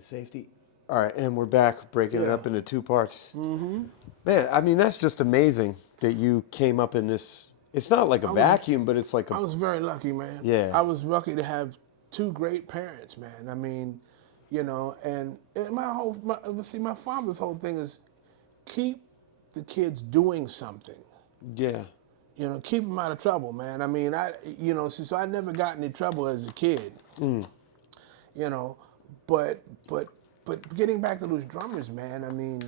the safety. All right, and we're back, breaking it up into two parts. Mm-hmm. Man, I mean, that's just amazing that you came up in this. It's not like a vacuum, but it's like I was very lucky, man. Yeah. I was lucky to have two great parents, man. I mean, you know, and my father's whole thing is keep the kids doing something. Yeah. You know, keep them out of trouble, man. I mean, so I never got in any trouble as a kid. You know, but getting back to those drummers, man. I mean,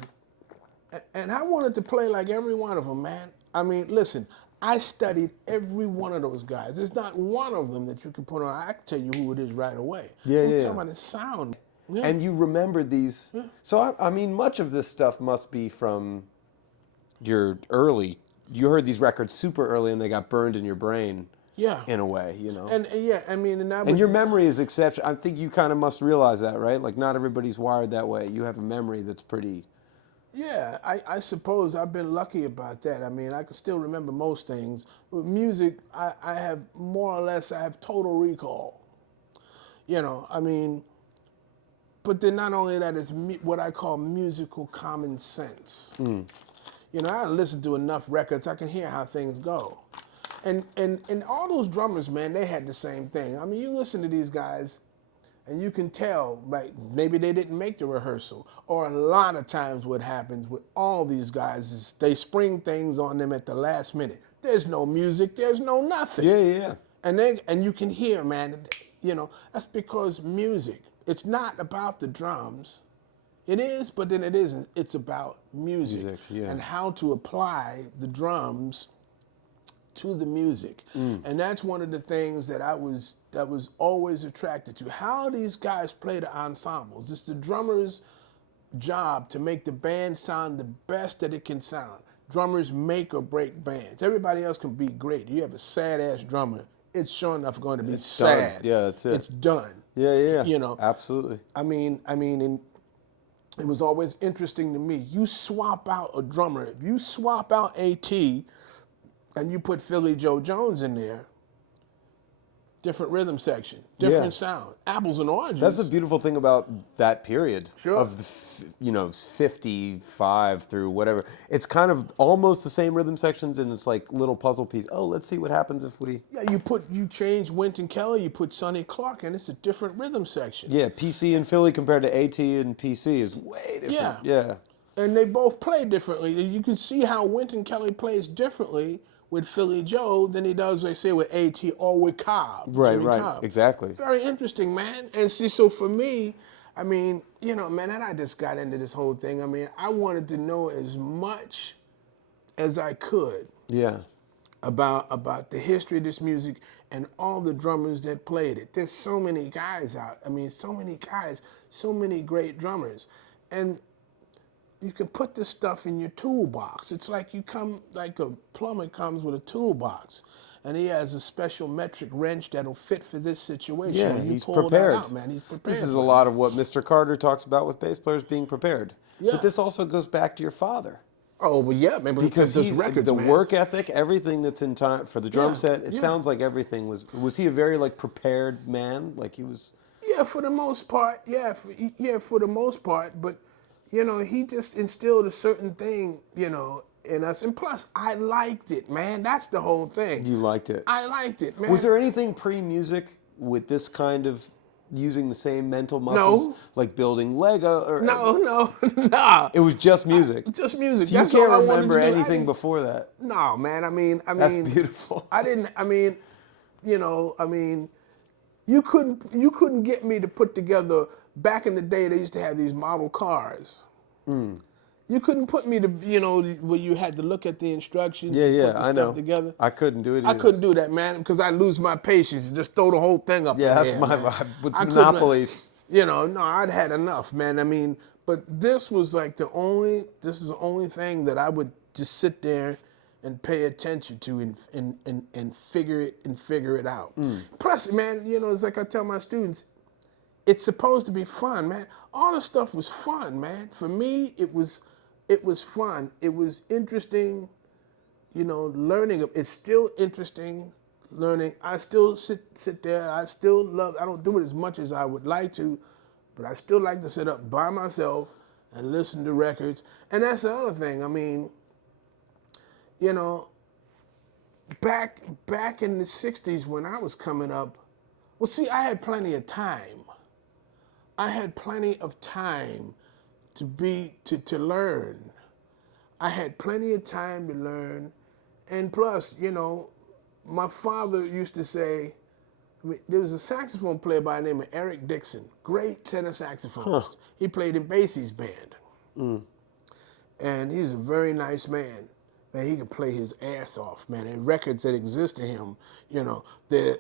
and I wanted to play like every one of them, man. I mean, listen, I studied every one of those guys. There's not one of them that you can put on. I can tell you who it is right away. Yeah, I'm yeah. talking about the sound. Yeah. And you remembered these. Yeah. So, I mean, much of this stuff must be from your early. You heard these records super early and they got burned in your brain. Yeah. In a way, you know. And yeah, I mean, and your memory is exceptional. I think you kind of must realize that, right? Like, not everybody's wired that way. You have a memory that's pretty. Yeah, I suppose I've been lucky about that. I mean, I can still remember most things. With music, I have more or less, I have total recall. You know, I mean, but then not only that, it's what I call musical common sense. You know, I listen to enough records, I can hear how things go. And all those drummers, man, they had the same thing. I mean, you listen to these guys, and you can tell, like, maybe they didn't make the rehearsal. Or a lot of times what happens with all these guys is they spring things on them at the last minute. There's no music, there's no nothing. Yeah, yeah. And you can hear, man, you know, that's because music, it's not about the drums. It is, but then it isn't. It's about music yeah. and how to apply the drums to the music. And that's one of the things that I was always attracted to. How these guys play the ensembles. It's the drummer's job to make the band sound the best that it can sound. Drummers make or break bands. Everybody else can be great. You have a sad ass drummer, it's sure enough going to be sad. Done. Yeah, that's it. It's done. Yeah, yeah. You know. Absolutely. I mean, it was always interesting to me. You swap out a drummer. If you swap out A.T. and you put Philly Joe Jones in there, different rhythm section, different sound, apples and oranges. That's the beautiful thing about that period Sure. of the 55 through whatever. It's kind of almost the same rhythm sections, and it's like little puzzle piece. Oh, let's see what happens if we. Yeah, you change Wynton Kelly, you put Sonny Clark, and it's a different rhythm section. Yeah, PC and Philly compared to AT and PC is way different. Yeah. And they both play differently. You can see how Wynton Kelly plays differently with Philly Joe than he does, they say, with A.T. or with Cobb. Right, Cobb. Exactly. Very interesting, man. And see, so for me, I mean, you know, man, and I just got into this whole thing. I mean, I wanted to know as much as I could. Yeah. About the history of this music and all the drummers that played it. There's so many guys out. I mean, so many guys, so many great drummers. And you can put this stuff in your toolbox. It's like like a plumber comes with a toolbox, and he has a special metric wrench that'll fit for this situation. Yeah, he's prepared. Out, man. He's prepared. This is a lot of what Mr. Carter talks about with bass players being prepared. Yeah. But this also goes back to your father. Oh, well, yeah, man. Because he's records, the work ethic, everything that's in time for the drum set. It sounds like everything was. Was he a very prepared man? Like he was. Yeah, for the most part. Yeah, for the most part. But you know, he just instilled a certain thing, you know, in us. And plus, I liked it, man. That's the whole thing. You liked it. I liked it, man. Was there anything pre-music with this kind of using the same mental muscles, like building Lego? Or No. It was just music. Just music. So you can't remember anything before that. No, man. I mean, that's beautiful. I didn't. I mean, you know, you couldn't get me to put together. Back in the day, they used to have these model cars. You couldn't put me to, you know, where you had to look at the instructions and put the stuff together. I couldn't do it either. I couldn't do that, man, because I'd lose my patience and just throw the whole thing up in the air. Yeah, that's my vibe. With Monopoly. You know, no, I'd had enough, man. I mean, but this is the only thing that I would just sit there and pay attention to and figure it out. Plus, man, you know, it's like I tell my students, it's supposed to be fun, man. All the stuff was fun, man. For me, it was fun. It was interesting, you know, learning. It's still interesting learning. I still sit there. I still love. I don't do it as much as I would like to, but I still like to sit up by myself and listen to records. And that's the other thing. I mean, you know, back in the 60s when I was coming up, well, see, I had plenty of time. I had plenty of time to learn. I had plenty of time to learn. And plus, you know, my father used to say, I mean, there was a saxophone player by the name of Eric Dixon, great tenor saxophonist. He played in Basie's band. And he's a very nice man. Man, he could play his ass off, man. And records that exist to him, you know, the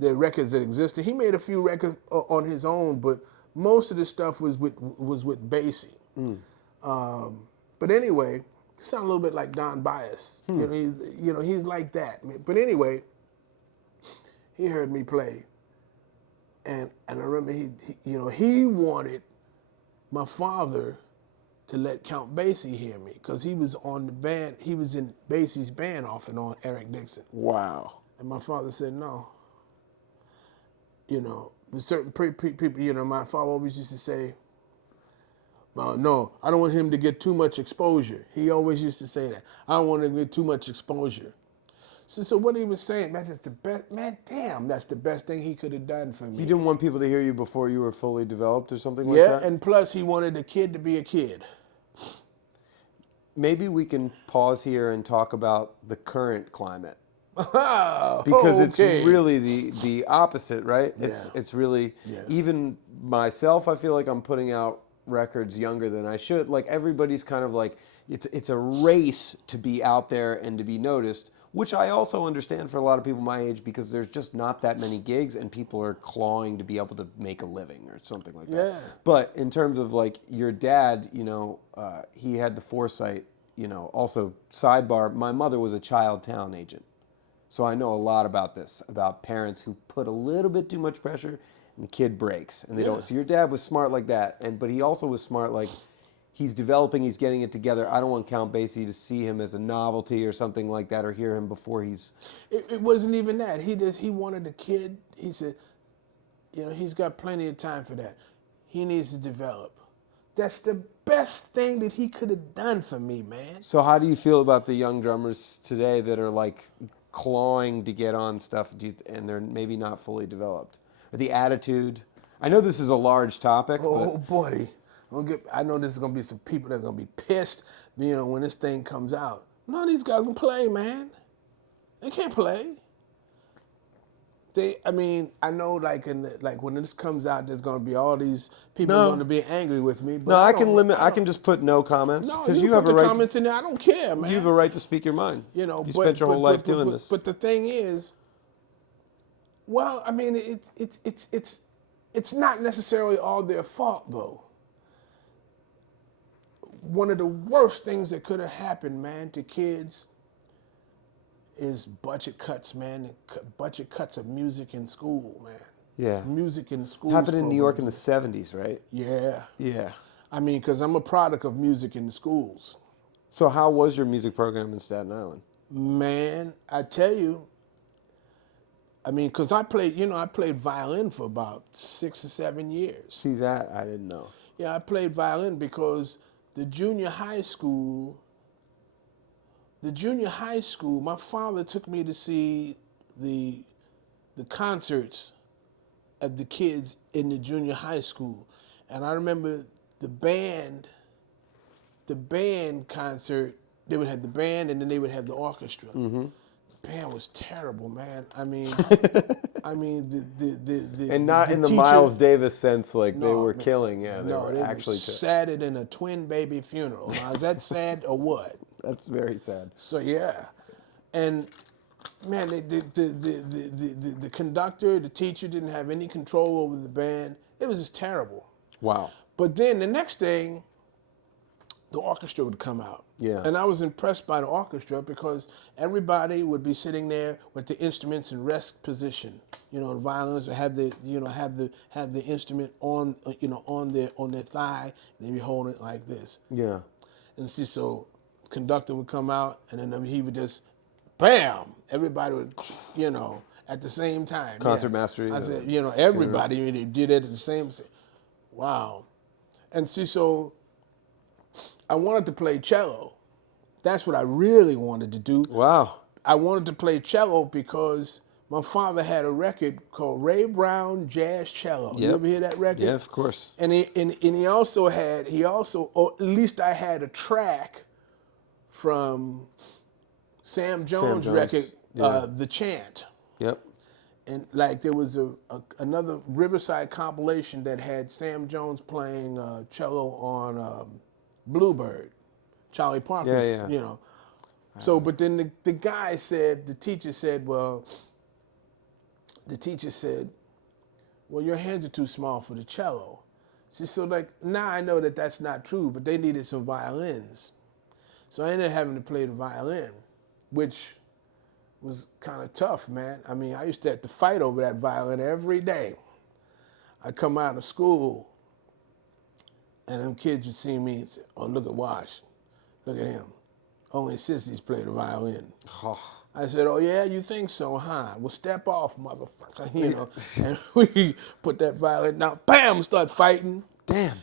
records that existed. He made a few records on his own, but most of the stuff was with Basie. But anyway, he sounded a little bit like Don Bias. You know, he's like that. But anyway, he heard me play, and I remember he wanted my father to let Count Basie hear me because he was on the band. He was in Basie's band off and on, Eric Dixon. Wow. And my father said no. You know, with certain people, you know, my father always used to say, no, I don't want him to get too much exposure. He always used to say that. I don't want him to get too much exposure. So what he was saying, man, that's the best, man, damn, that's the best thing he could have done for me. He didn't want people to hear you before you were fully developed or something like that? Yeah, and plus he wanted the kid to be a kid. Maybe we can pause here and talk about the current climate. Because Because it's really the opposite, right? Yeah. It's really, even myself, I feel like I'm putting out records younger than I should. Like everybody's kind of like, it's a race to be out there and to be noticed, which I also understand for a lot of people my age because there's just not that many gigs and people are clawing to be able to make a living or something like that. Yeah. But in terms of like your dad, you know, he had the foresight, you know, also sidebar, my mother was a child talent agent. So I know a lot about this, about parents who put a little bit too much pressure and the kid breaks and they don't. So your dad was smart like that, but he also was smart like he's developing, he's getting it together. I don't want Count Basie to see him as a novelty or something like that or hear him before he's... It wasn't even that. He wanted the kid, he said, you know, he's got plenty of time for that. He needs to develop. That's the best thing that he could have done for me, man. So how do you feel about the young drummers today that are like clawing to get on stuff and they're maybe not fully developed? Or the attitude? I know this is a large topic, Oh, but... buddy. I know there's going to be some people that are going to be pissed, you know, when this thing comes out. None of these guys can play, man. They can't play. I mean, I know like when this comes out, there's going to be all these people going to be angry with me. But No, I can just put no comments because you have a right. Comments in there. I don't care, man. You have a right to speak your mind. You know, you spent your whole life doing this. But the thing is, well, I mean, it's not necessarily all their fault though. One of the worst things that could have happened, man, to kids is budget cuts, man. Budget cuts of music in school, man. Yeah. Music in school. Happened in New York in the 70s, right? Yeah. Yeah. I mean, because I'm a product of music in the schools. So how was your music program in Staten Island? Man, I tell you, I mean, because I played violin for about 6 or 7 years. See, that I didn't know. Yeah, I played violin because the junior high school, my father took me to see the concerts of the kids in the junior high school. And I remember the band concert, they would have the band and then they would have the orchestra. Mm-hmm. The band was terrible, man. I mean, and not in the teacher, Miles Davis sense, like no, they were man, killing. Yeah, they no, were they actually sadder than a twin baby funeral. Now, is that sad or what? That's very sad. So yeah, and man, the conductor, the teacher didn't have any control over the band. It was just terrible. Wow. But then the next thing, the orchestra would come out. Yeah. And I was impressed by the orchestra because everybody would be sitting there with the instruments in rest position. You know, the violinists would have the instrument on on their thigh, and they'd be holding it like this. Yeah. And see, so the conductor would come out, and then he would just, bam! Everybody would, at the same time. Concert mastery. I said, everybody did it at the same. Wow. And see, so I wanted to play cello. That's what I really wanted to do. Wow. I wanted to play cello because my father had a record called Ray Brown Jazz Cello. You Yep. ever hear that record? Yeah, of course. And he also, or at least I had a track from Sam Jones' record, Yeah. The Chant. Yep. And like there was another Riverside compilation that had Sam Jones playing cello on Bluebird, Charlie Parker's, Yeah, yeah. you know. So, but then the guy said, the teacher said, well, your hands are too small for the cello. So like now I know that that's not true, but they needed some violins. So I ended up having to play the violin, which was kind of tough, man. I mean, I used to have to fight over that violin every day. I'd come out of school, and them kids would see me and say, oh, look at Wash. Look at him. Only sissies play the violin. Oh. I said, oh, yeah, you think so, huh? Well, step off, motherfucker, you know. And we put that violin down, bam, start fighting. Damn.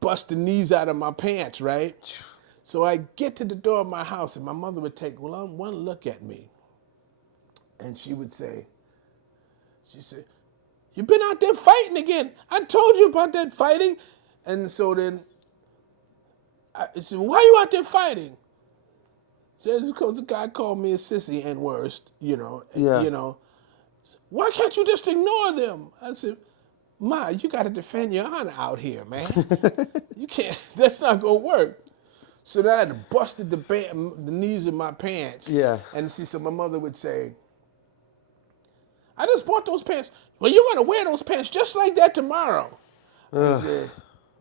Bust the knees out of my pants, right? So I get to the door of my house, and my mother would take one look at me. And she said, you've been out there fighting again. I told you about that fighting. And so then I said, why are you out there fighting? Says because the guy called me a sissy and worst, you know. Yeah. You know, why can't you just ignore them? I said, Ma, you got to defend your honor out here, man. You can't. That's not gonna work. So then I had to busted the knees of my pants. Yeah. And see, so my mother would say, I just bought those pants. Well, you're gonna wear those pants just like that tomorrow. I said,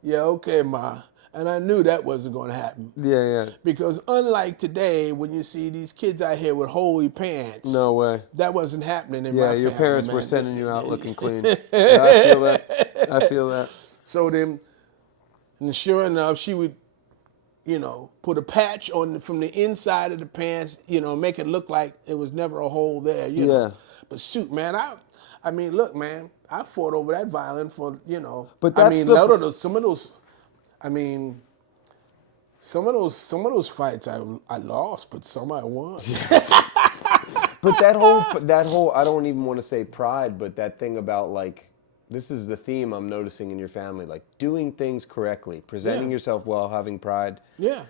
yeah, okay, Ma. And I knew that wasn't going to happen. Yeah, yeah. Because unlike today, when you see these kids out here with holy pants, No way. that wasn't happening in my Yeah, family. your parents man. were sending you out looking clean. Yeah, I feel that. I feel that. So then, and sure enough, she would, you know, put a patch on from the inside of the pants, you know, make it look like it was never a hole there, you know. But shoot, man, I mean, look, man, I fought over that violin for, you know. But that's I mean, some of those fights I lost, but some I won. But that whole I don't even want to say pride, but that thing about like this is the theme I'm noticing in your family, like doing things correctly, presenting yourself well, having pride. Yeah.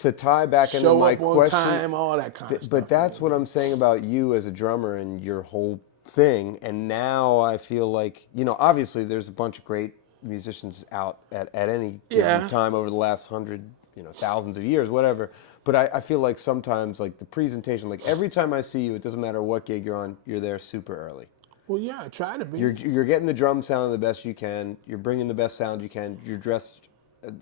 To tie back into Show my up on question, time, all that kind of stuff. but that's what I'm saying about you as a drummer and your whole thing. And now I feel like, you know, obviously there's a bunch of great musicians out at any given time over the last 100, you know, thousands of years, whatever. But I feel like sometimes like the presentation, like every time I see you, it doesn't matter what gig you're on, you're there super early. Well, yeah, I try to be. You're getting the drum sound the best you can. You're bringing the best sound you can. You're dressed,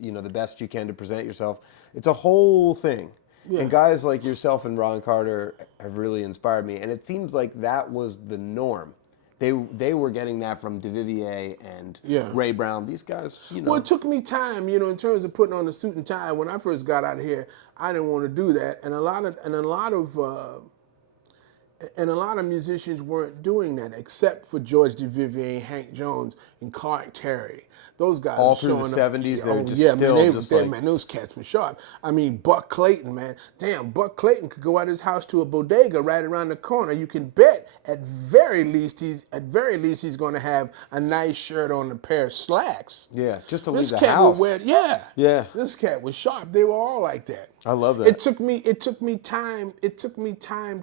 you know, the best you can to present yourself. It's a whole thing. Yeah. And guys like yourself and Ron Carter have really inspired me. And it seems like that was the norm. They were getting that from DeVivier and Ray Brown. These guys, you know. Well, it took me time, you know, in terms of putting on a suit and tie. When I first got out of here, I didn't want to do that, and a lot of musicians weren't doing that, except for George DeVivier, Hank Jones, and Clark Terry. Those guys all were through the showing up. 70s, they were just still man, just like... man, those cats were sharp. I mean, Buck Clayton, man. Damn, Buck Clayton could go out his house to a bodega right around the corner. You can bet at very least he's going to have a nice shirt on, a pair of slacks. Yeah, just to This leave the cat house. would wear, yeah. This cat was sharp. They were all like that. I love that. It took me time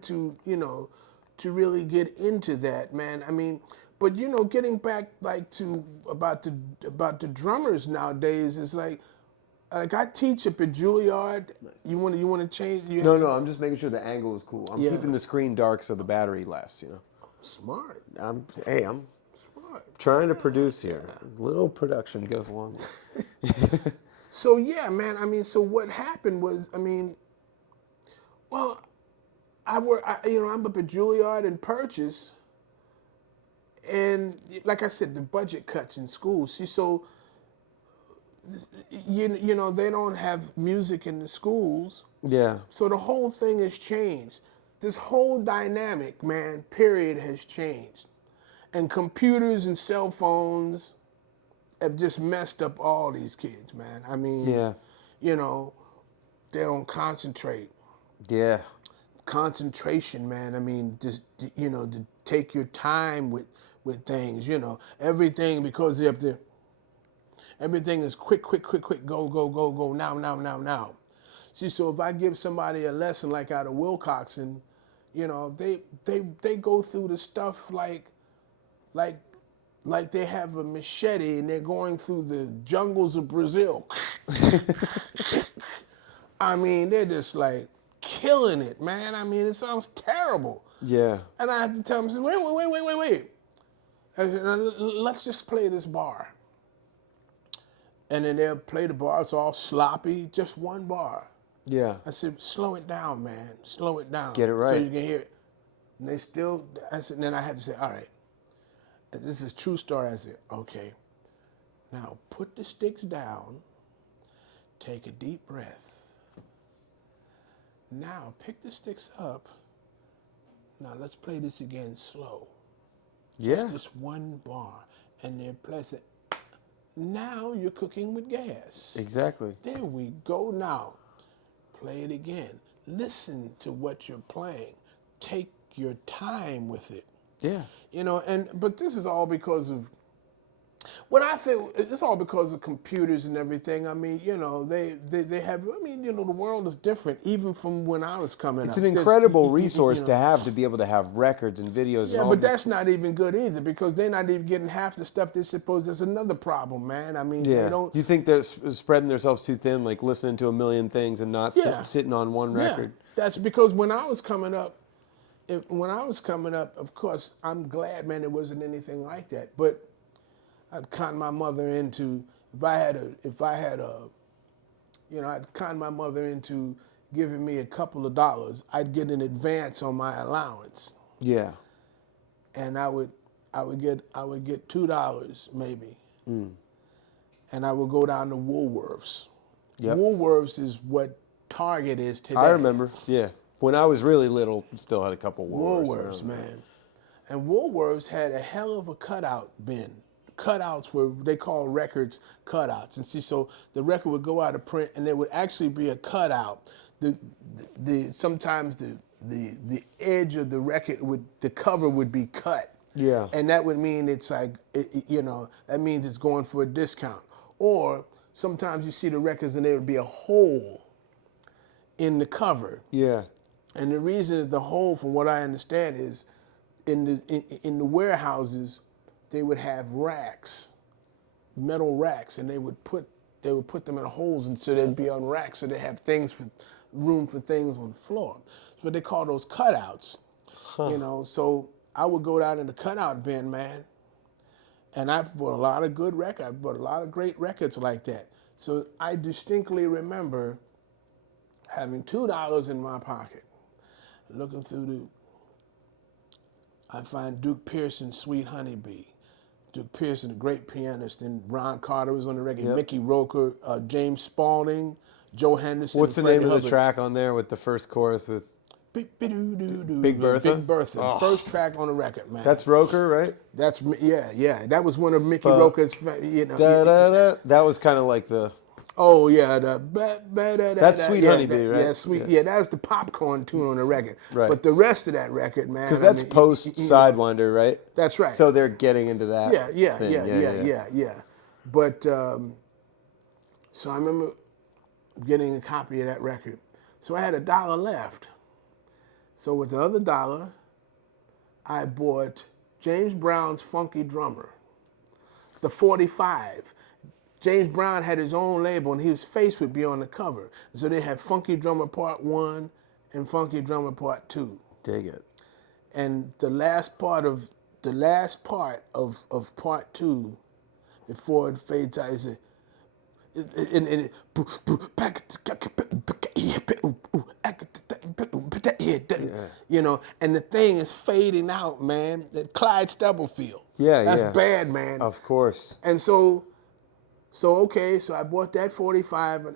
to, you know, to really get into that, man. I mean, but you know, getting back like to about the drummers nowadays is like I teach up at Juilliard. You want to change? No, I'm just making sure the angle is cool. I'm keeping the screen dark so the battery lasts. You know. Smart. I'm Smart. Trying to produce here. A little production goes a long way. So yeah, man. I mean, so what happened was, I mean, well, I'm up at Juilliard and Purchase. And like I said, the budget cuts in schools. See, so you know they don't have music in the schools. Yeah. So the whole thing has changed. This whole dynamic, man, period, has changed. And computers and cell phones have just messed up all these kids, man. I mean, Yeah. you know, they don't concentrate. Yeah. Concentration, man. I mean, just to take your time with things. Everything because they're up there. Everything is quick, quick, quick, quick. Go, go, go, go. Now, now, now, now. See, so if I give somebody a lesson like out of Wilcoxon, they go through the stuff like like they have a machete and they're going through the jungles of Brazil. I mean, they're just like killing it, man. I mean, it sounds terrible. Yeah. And I have to tell them, wait. I said, "Now, let's just play this bar." And then they'll play the bar. It's all sloppy, just one bar. Yeah. I said, slow it down, man. Slow it down. Get it right. So you can hear it. And they still, I said, and then I had to say, all right, this is a true story. I said, okay, now put the sticks down, take a deep breath. Now pick the sticks up. Now let's play this again slow. Yeah. Just one bar. And they're pleasant. Now you're cooking with gas. Exactly. There we go. Now play it again. Listen to what you're playing. Take your time with it. Yeah. But this is all because of what I think. It's all because of computers and everything. I mean, they have. I mean, the world is different, even from when I was coming up. It's an incredible resource to be able to have records and videos. Yeah, and all but that's not even good either because they're not even getting half the stuff they're supposed. There's another problem, man. I mean, yeah. they don't. You think they're spreading themselves too thin, like listening to a million things and not sitting on one record? Yeah, that's because when I was coming up, of course, I'm glad, man, it wasn't anything like that. But I'd con my mother into I'd con my mother into giving me a couple of dollars. I'd get an advance on my allowance. Yeah. And I would get $2 maybe. And I would go down to Woolworths. Yep. Woolworths is what Target is today. I remember. Yeah. When I was really little, still had a couple Woolworths, man. And Woolworths had a hell of a cutout bin. Cutouts were, they call records cutouts. And see, so the record would go out of print and there would actually be a cutout. Sometimes the edge of the record the cover would be cut. Yeah. And that would mean it's like, that means it's going for a discount. Or sometimes you see the records and there would be a hole in the cover. Yeah. And the reason is the hole, from what I understand, is in the warehouses, they would have racks, metal racks, and they would put them in holes, and so they'd be on racks, so they have room for things on the floor. So they call those cutouts. So I would go down in the cutout bin, man, and I bought a lot of good records. I bought a lot of great records like that. So I distinctly remember having $2 in my pocket, looking through I find Duke Pearson's Sweet Honeybee. Duke Pearson, a great pianist, and Ron Carter was on the record. Yep. Mickey Roker, James Spaulding, Joe Henderson. What's the name of the track on there with the first chorus with Big Bertha? Big Bertha, oh. First track on the record, man. That's Roker, right? That's yeah. That was one of Mickey Roker's. That was kind of like the. Oh yeah, that's Sweet Honeybee, right? Yeah, sweet. Yeah, that was the popcorn tune on the record. Right. But the rest of that record, man. Because that's post Sidewinder, right? That's right. So they're getting into that. Yeah. But so I remember getting a copy of that record. So I had $1 left. So with the other $1, I bought James Brown's Funky Drummer, the 45. James Brown had his own label, and his face would be on the cover. So they had Funky Drummer Part 1 and Funky Drummer Part 2. Dig it. And the last part of Part 2, before it fades out, is and the thing is fading out, man. That Clyde Stubblefield. Yeah, that's bad, man. Of course. And so I bought that 45,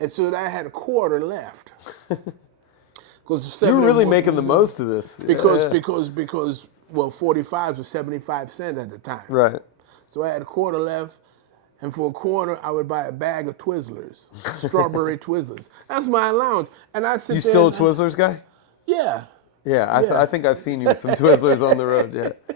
and so I had $0.25 left. You were really making the most of this. Because 45s were 75 cents at the time. Right. So I had $0.25 left. and for a quarter, I would buy a bag of Twizzlers, strawberry Twizzlers. That's my allowance. And I sit You there still a and, Twizzlers guy? yeah, Yeah, yeah. I think I've seen you with some Twizzlers on the road. Yeah,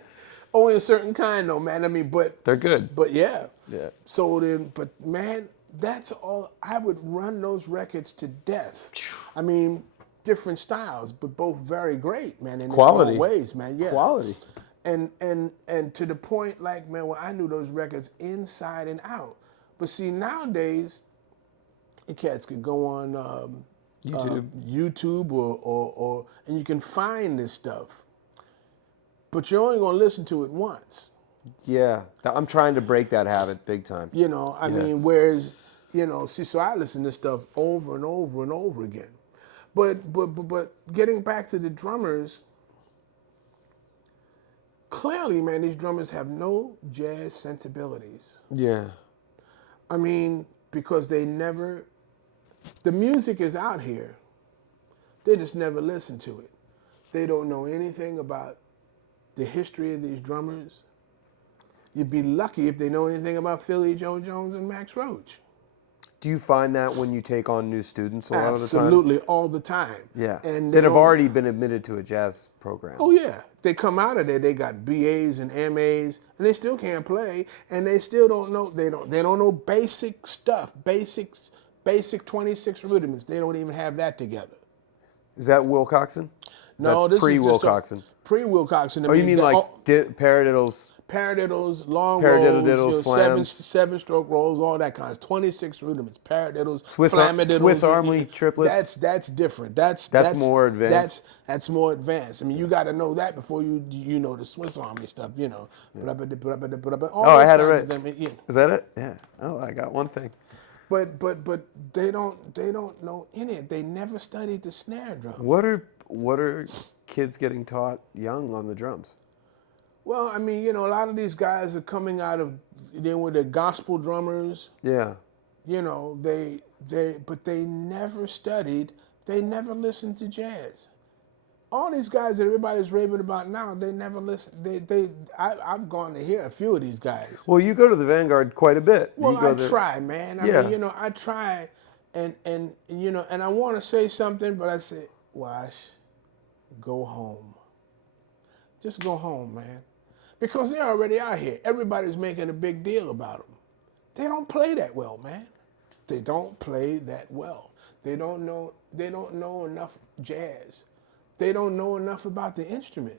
Only a certain kind, though, man. I mean, they're good. but yeah. Yeah. So then, but man, that's all. I would run those records to death. I mean, different styles, but both very great, man, in their Quality. own ways, man. Yeah. Quality. And to the point, like, man, where I knew those records inside and out. But see, nowadays, the cats could go on YouTube or and you can find this stuff. But you're only gonna listen to it once. Yeah, I'm trying to break that habit big time. You know, I mean, whereas, you know, see, so I listen to stuff over and over and over again. But getting back to the drummers, clearly, man, these drummers have no jazz sensibilities. Yeah. I mean, because the music is out here. They just never listen to it. They don't know anything about the history of these drummers. You'd be lucky if they know anything about Philly Joe Jones and Max Roach. Do you find that when you take on new students a lot of the time? Absolutely, all the time. Yeah. And that have already been admitted to a jazz program. Oh yeah, they come out of there. They got BAs and MAs, and they still can't play, and they still don't know. They don't know basic stuff, basic 26 rudiments. They don't even have that together. Is that Wilcoxon? No, that's this pre-Wilcoxon. is Pre-Wilcoxon. Oh, you mean like paradiddles? Paradiddles, long Paradiddles, rolls, flams. seven-stroke rolls, all that kind of 26 rudiments, paradiddles, Swiss Army triplets. That's different. That's more advanced. That's more advanced. I mean, you got to know that before you know the Swiss Army stuff. You know. Yeah. I had it right. Yeah. Is that it? Yeah. Oh, I got one thing. But they don't know any. They never studied the snare drum. What are kids getting taught young on the drums? Well, I mean, you know, a lot of these guys are coming out of, they were the gospel drummers. Yeah. You know, but they never studied, they never listened to jazz. All these guys that everybody's raving about now, they never listen. I've gone to hear a few of these guys. Well, you go to the Vanguard quite a bit. Well, you go I try, man. I mean, you know, I try, and you know, and I want to say something, but I say, Wash, go home. Just go home, man. Because they're already out here. Everybody's making a big deal about them. They don't play that well, man. They don't play that well. They don't know enough jazz. They don't know enough about the instrument.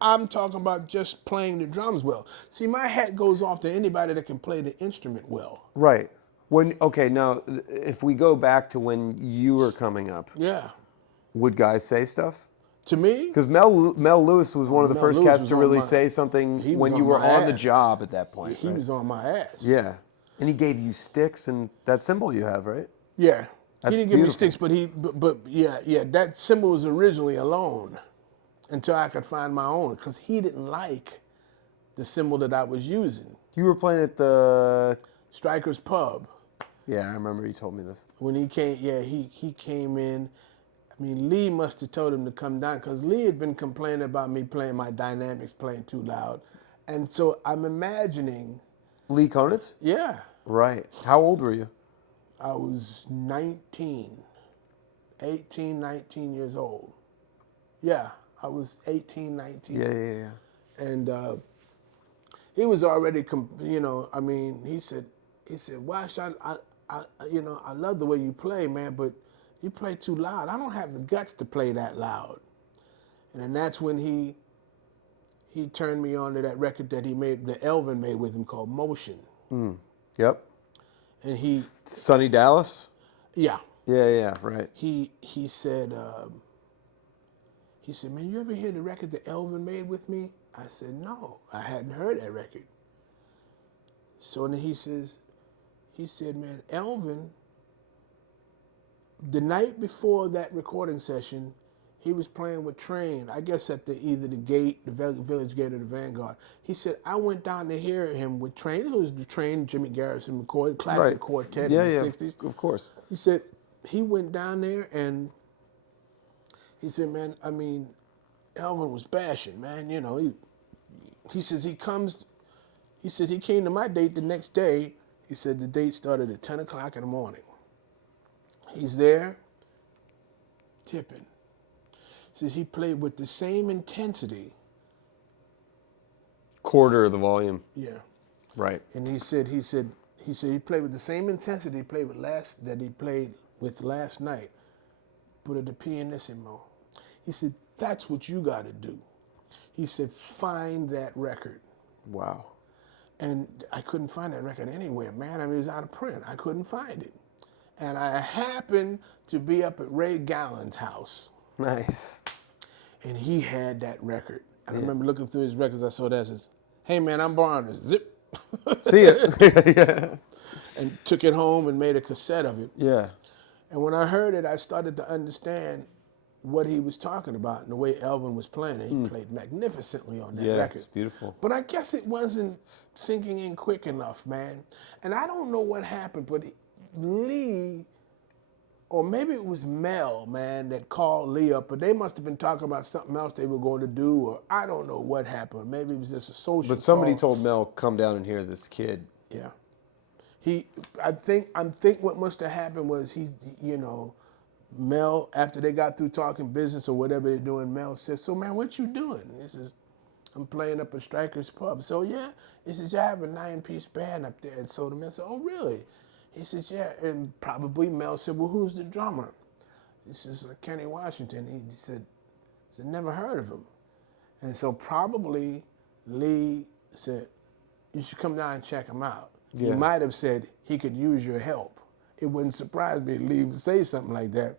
I'm talking about just playing the drums well. See, my hat goes off to anybody that can play the instrument well. Right. Now, if we go back to when you were coming up, yeah, would guys say stuff? To me? Because Mel Lewis was one of the first cats to really say something when you were on the job at that point. He was on my ass. Yeah. And he gave you sticks and that symbol you have, right? Yeah. That's he didn't give me sticks, but yeah, that symbol was originally alone until I could find my own, because he didn't like the symbol that I was using. You were playing at the Striker's Pub. Yeah, I remember you told me this. When he came, he came in. I mean, Lee must have told him to come down, because Lee had been complaining about me playing my dynamics, playing too loud. And so I'm imagining. Lee Konitz? Yeah. Right. How old were you? I was 18, 19 years old. Yeah, I was 18, 19. Yeah. And he was already, you know, I mean, he said, Wash, I love the way you play, man, but you play too loud. I don't have the guts to play that loud. And then that's when he turned me on to that record that he made, that Elvin made with him, called Motion. Yep. And Sonny Dallas? Yeah. Yeah, right. He said, man, you ever hear the record that Elvin made with me? I said, no, I hadn't heard that record. So then he said, man, Elvin, the night before that recording session, he was playing with Train, I guess at either the Gate, the Village Gate, or the Vanguard. He said, I went down to hear him with Train. It was the Train, Jimmy Garrison McCoy, classic quartet in the 60s. Of course. He said, he went down there and he said, man, I mean, Elvin was bashing, man. You know, he says he came to my date the next day. He said the date started at 10 o'clock in the morning. He's there, tipping. Says he played with the same intensity. Quarter of the volume. Yeah. Right. And he said he played with the same intensity he played with last night, but at the pianissimo. He said, that's what you got to do. He said, find that record. Wow. And I couldn't find that record anywhere, man. I mean, it was out of print. I couldn't find it. And I happened to be up at Ray Gallen's house. Nice. And he had that record. And I remember looking through his records, I saw that. I says, hey, man, I'm borrowing this. Zip. See it. Yeah. And took it home and made a cassette of it. Yeah. And when I heard it, I started to understand what he was talking about and the way Elvin was playing it. He played magnificently on that record. It's beautiful. But I guess it wasn't sinking in quick enough, man. And I don't know what happened, but Lee, or maybe it was Mel, man, that called Lee up, but they must have been talking about something else they were going to do, or I don't know what happened. Maybe it was just a social But somebody call. told Mel, come down and hear this kid. Yeah. I think what must have happened was Mel, after they got through talking business or whatever they're doing, Mel says, so man, what you doing? He says, I'm playing up at Stryker's Pub. So yeah, he says, I have a 9-piece band up there. And so the man said, oh really? He says, yeah. And probably Mel said, well, who's the drummer? He says, Kenny Washington. He said, never heard of him. And so probably Lee said, you should come down and check him out. Yeah. He might have said he could use your help. It wouldn't surprise me if Lee would say something like that.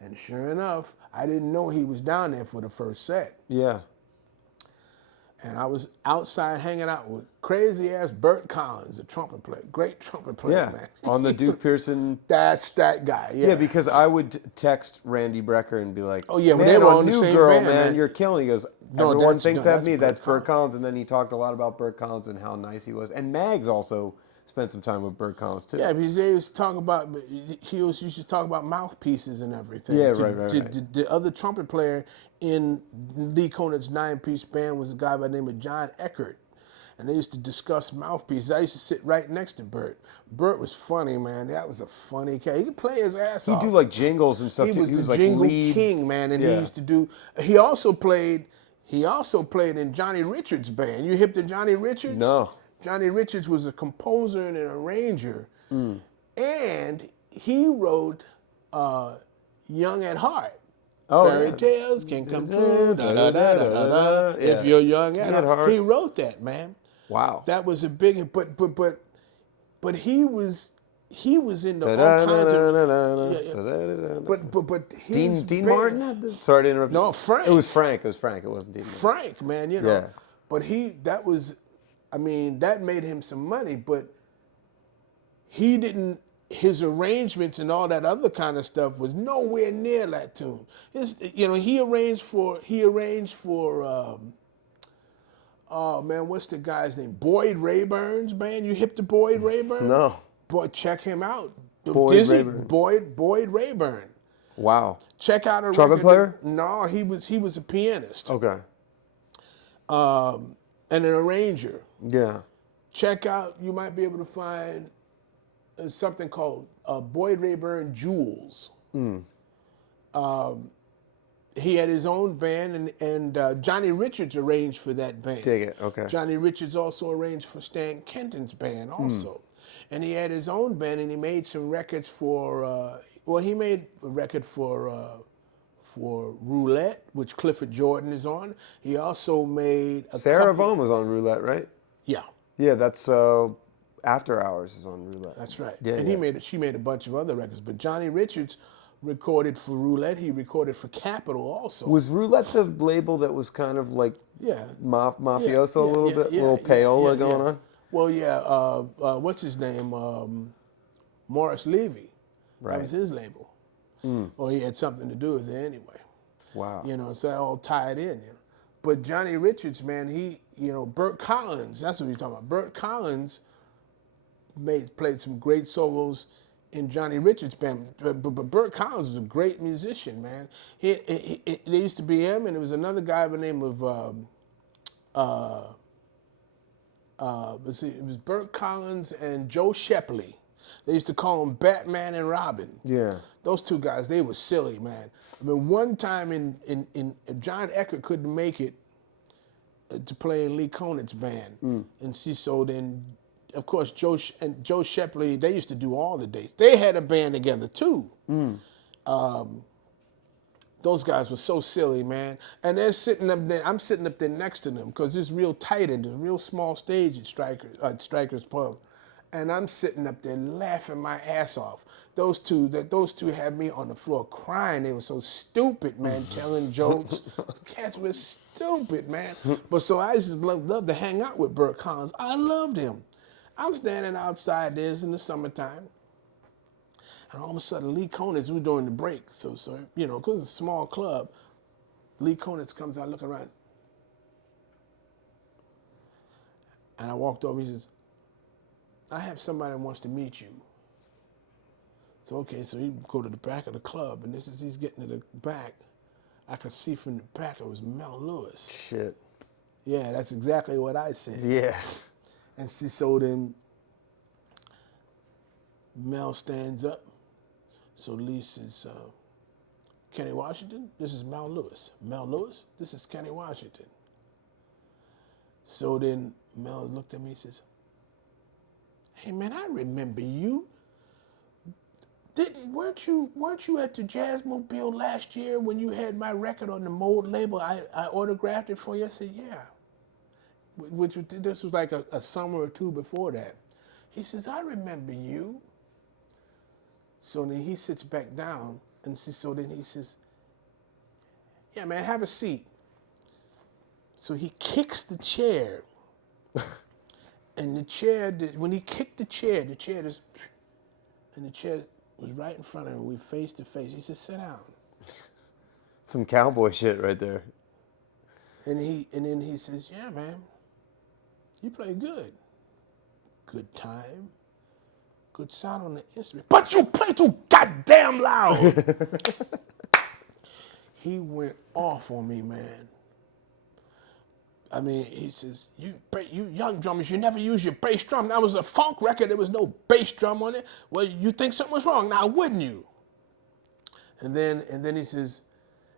And sure enough, I didn't know he was down there for the first set. Yeah. And I was outside hanging out with crazy-ass Bert Collins, a trumpet player, great trumpet player, man. On the Duke Pearson. That's that guy, yeah. Yeah, because I would text Randy Brecker and be like, oh, yeah, man, they were on the New same Girl, band, man, you're killing. He goes, No, everyone that's- thinks no, of that's me. Bert That's Bert Collins. And then he talked a lot about Bert Collins and how nice he was. And Mags also spent some time with Bert Collins, too. Yeah, because they used to talk about, used to talk about mouthpieces and everything. Yeah, right. The other trumpet player in Lee Conant's 9-piece band was a guy by the name of John Eckert. And they used to discuss mouthpieces. I used to sit right next to Bert. Bert was funny, man. That was a funny cat. He could play his ass off. He'd do like jingles and stuff, He too. was He was the like jingle lead. king, man. And Yeah. he used to do, he also played in Johnny Richards' band. You hip to Johnny Richards? No. Johnny Richards was a composer and an arranger, and he wrote "Young at Heart." Oh, Fairy yeah. tales can come true. Da, da, da, da, da, da. Yeah. If you're young at heart, heart. he wrote that, man. Wow. That was a big, but he was into all kinds of. But his Dean band- Martin? Sorry to interrupt. No, Frank. It was Frank. It wasn't Dean Martin. Frank, man, Yeah. But that made him some money, but he didn't, his arrangements and all that other kind of stuff was nowhere near that tune. He arranged for, oh man, what's the guy's name? Boyd Rayburn's band. You hip to Boyd Rayburn? No. Boy, check him out. Boyd Rayburn. Boyd Rayburn. Wow. Check out a Trumpet record player? No, he was a pianist. Okay. And an arranger. Yeah. Check out, you might be able to find something called Boyd Rayburn Jewels. He had his own band, and Johnny Richards arranged for that band. Dig it. Okay. Johnny Richards also arranged for Stan Kenton's band also. And he had his own band, and he made some records for, he made a record for Roulette, which Clifford Jordan is on. He also made a Sarah couple- Vaughan was on Roulette, right? Yeah. Yeah, that's After Hours is on Roulette. That's right. Yeah, And she made a bunch of other records. But Johnny Richards recorded for Roulette. He recorded for Capitol also. Was Roulette the label that was kind of like yeah. mafioso a little bit, a little payola going on? Well, yeah. What's his name? Morris Levy. Right. That was his label. Or he had something to do with it anyway. Wow. So that all tied in. But Johnny Richards, man, Bert Collins. That's what you're talking about. Bert Collins played some great solos in Johnny Richards' band. But Bert Collins was a great musician, man. There used to be him, and there was another guy by the name of Let's see, it was Burt Collins and Joe Shepley. They used to call him Batman and Robin. Yeah. Those two guys, they were silly, man. I mean, one time in John Eckert couldn't make it to play in Lee Conant's band, and see, so then, of course, Joe Shepley, they used to do all the dates. They had a band together too. Those guys were so silly, man. And they're sitting up there. I'm sitting up there next to them because it's real tight in this real small stage at Stryker's Pub, and I'm sitting up there laughing my ass off. Those two had me on the floor crying. They were so stupid, man, telling jokes. Cats were stupid, man. But so I just loved to hang out with Burt Collins. I loved him. I'm standing outside there in the summertime. And all of a sudden, Lee Konitz, we were during the break. So you know, because it's a small club, Lee Konitz comes out looking around. And I walked over, he says, I have somebody that wants to meet you. So, okay, so he go to the back of the club, and he's getting to the back. I could see from the back it was Mel Lewis. Shit. Yeah, that's exactly what I said. Yeah. And see, so then Mel stands up. So Lee says, Kenny Washington, this is Mel Lewis. Mel Lewis, this is Kenny Washington. So then Mel looked at me and says, hey man, I remember you. Weren't you at the Jazzmobile last year when you had my record on the Mold label? I autographed it for you. I said, yeah. This was like a summer or two before that. He says, I remember you. So then he sits back down, and so then he says, yeah, man, have a seat. So he kicks the chair. And the chair, when he kicked the chair just, and the chair was right in front of him. We face to face. He said, sit down. Some cowboy shit right there. And then he says, yeah, man, you play good. Good time. Good sound on the instrument. But you play too goddamn loud. He went off on me, man. I mean, he says, you young drummers, you never use your bass drum. That was a funk record. There was no bass drum on it. Well, you think something was wrong. Now, wouldn't you? And then he says,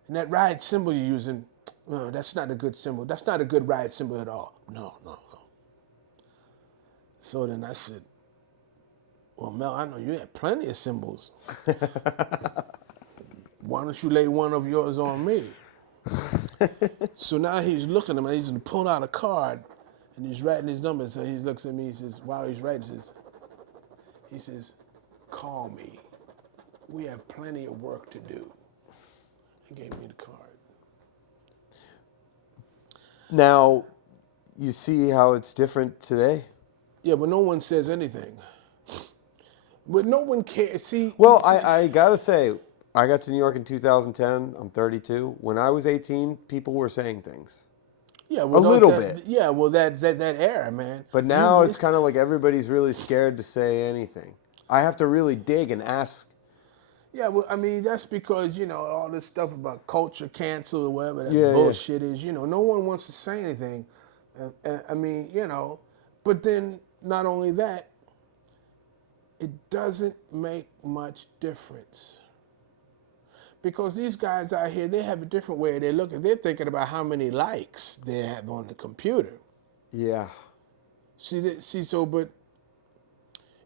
and that ride cymbal you're using, no, that's not a good cymbal. That's not a good ride cymbal at all. No. So then I said, well, Mel, I know you had plenty of cymbals. Why don't you lay one of yours on me? So now he's looking at me, he's going to pull out a card, and he's writing his numbers. So he looks at me, he says, while he's writing, he says, call me. We have plenty of work to do. He gave me the card. Now, you see how it's different today? Yeah, but no one says anything. But no one cares. See. Well, I gotta say, I got to New York in 2010. I'm 32. When I was 18, people were saying things. Yeah, well, a little bit. Yeah, well, that era, man. But now it's kind of like everybody's really scared to say anything. I have to really dig and ask. Yeah, well, I mean, that's because, you know, all this stuff about culture cancel or whatever that bullshit is, you know, no one wants to say anything. I mean, you know, but then not only that, it doesn't make much difference. Because these guys out here, they have a different way they're looking. They're thinking about how many likes they have on the computer. Yeah. But,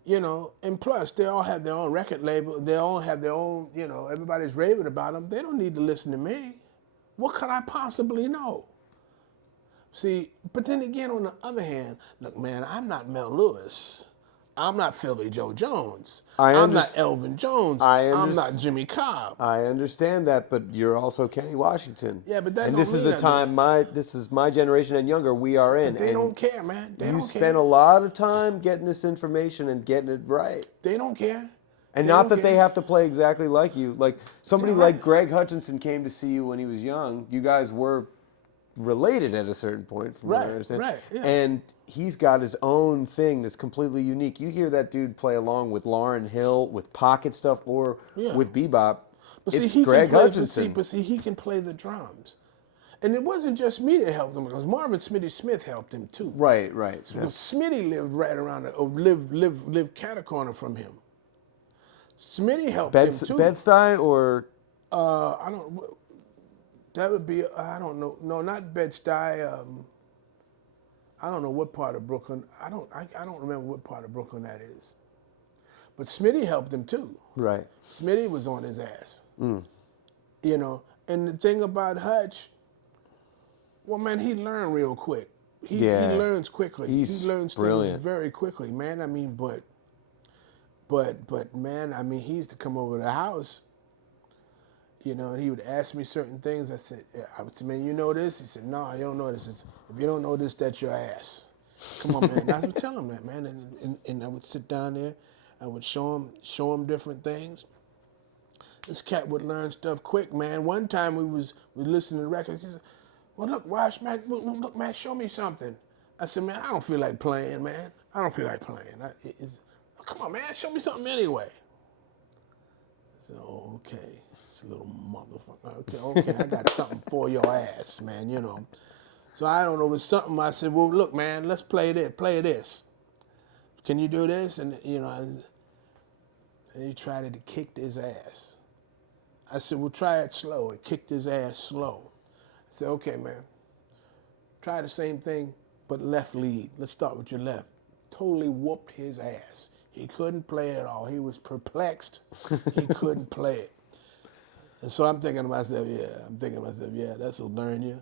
you know, and plus, they all have their own record label. They all have their own, you know, everybody's raving about them. They don't need to listen to me. What could I possibly know? See, but then again, on the other hand, look, man, I'm not Mel Lewis. I'm not Philly Joe Jones. I'm not Elvin Jones. I'm not Jimmy Cobb. I understand that, but you're also Kenny Washington. Yeah, but that and don't this is mean the time this is my generation and younger we are in. But they don't care, man. You spent a lot of time getting this information and getting it right. They don't care. And not that they have to play exactly like you. Like somebody like Greg Hutchinson came to see you when he was young. You guys were related at a certain point, from what I understand. Right, yeah. And he's got his own thing that's completely unique. You hear that dude play along with Lauryn Hill, with pocket stuff, or with bebop. But it's see, Greg Hutchinson. But see, he can play the drums. And it wasn't just me that helped him, because Marvin Smitty Smith helped him too. Right, right. Because Smitty lived right around, or lived cat a corner from him. Smitty helped him too. Bed-Stuy or? I don't. That would be. I don't know. No, not Bed-Stuy. I don't know what part of Brooklyn. I don't remember what part of Brooklyn that is. But Smitty helped him too. Right. Smitty was on his ass. You know, and the thing about Hutch, well, man, he learned real quick. He learns quickly. He learns things very quickly, man. I mean, but man, I mean, he used to come over to the house, you know, and he would ask me certain things. I said, man, you know this? He said, no, you don't know this. If you don't know this, that's your ass. Come on, man. I would tell him that, man, and I would sit down there. I would show him different things. This cat would learn stuff quick, man. One time we was listening to records. He said, well, look, Wash, man, look, man, show me something. I said, man, I don't feel like playing, man. I don't feel like playing. Come on, man, show me something anyway. I said, oh, okay, this little motherfucker. Okay, I got something for your ass, man, you know. So I don't know, it was something. I said, well, look, man, let's play this. Can you do this? And, you know, and he tried it, he kicked his ass. I said, well, try it slow. He kicked his ass slow. I said, okay, man. Try the same thing, but left lead. Let's start with your left. Totally whooped his ass. He couldn't play at all. He was perplexed. He couldn't play it. And so I'm thinking to myself, yeah, that'll learn you.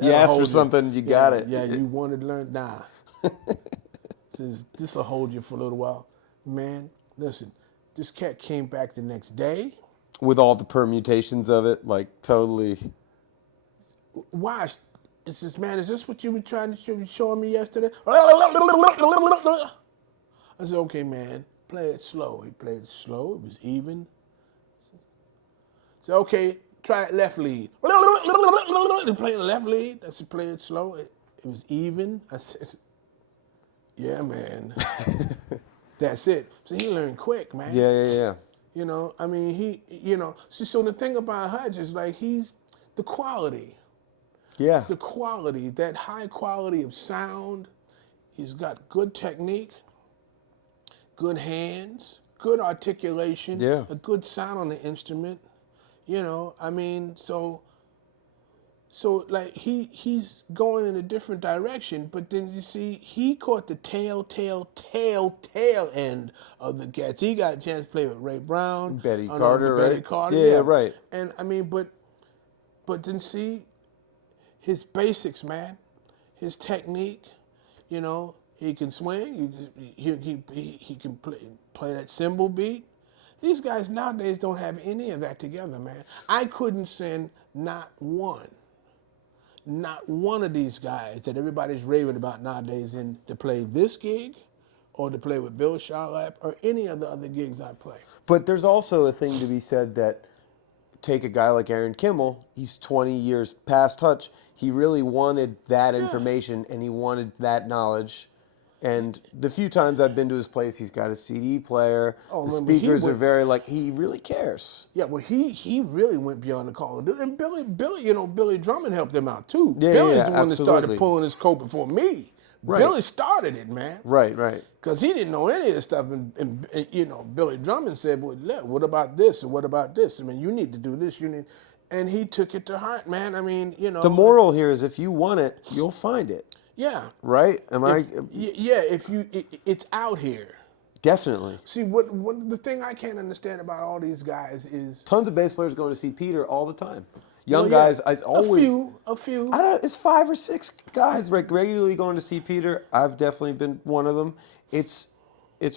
You asked for something, you got it. Yeah, you wanted to learn, nah. This will hold you for a little while. Man, listen, this cat came back the next day. With all the permutations of it, like totally. Watch. It's this, man, is this what you were trying to show me yesterday? I said, okay, man, play it slow. He played it slow. It was even. I said, okay, try it left lead. He played left lead. I said, play it slow. It was even. I said, yeah, man. That's it. So he learned quick, man. Yeah. You know, I mean, so the thing about Hutch is like he's the quality. Yeah. The quality, that high quality of sound. He's got good technique, good hands, good articulation, a good sound on the instrument. You know, I mean, so like he's going in a different direction, but then you see he caught the tail end of the cats. He got a chance to play with Ray Brown, Betty Carter, right? Betty Carter, yeah, right. And I mean, but then see his basics, man, his technique. You know, he can swing. He can play that cymbal beat. These guys nowadays don't have any of that together, man. I couldn't send not one of these guys that everybody's raving about nowadays in to play this gig or to play with Bill Charlap or any of the other gigs I play. But there's also a thing to be said that take a guy like Aaron Kimmel, he's 20 years past Hutch. He really wanted that information and he wanted that knowledge. And the few times I've been to his place, he's got a CD player. The speakers are very he really cares. Yeah, well, he really went beyond the call. And Billy Drummond helped him out too. Yeah, Billy's the one that started pulling his coat before me. Right. Billy started it, man. Right. Because he didn't know any of this stuff. And Billy Drummond said, well, what about this? Or what about this? I mean, you need to do this. And he took it to heart, man. I mean, The moral here is if you want it, you'll find it. Yeah. Right? It's out here. Definitely. See, what the thing I can't understand about all these guys is tons of bass players going to see Peter all the time. Young guys, I always a few. I don't. It's 5 or 6 guys regularly going to see Peter. I've definitely been one of them. It's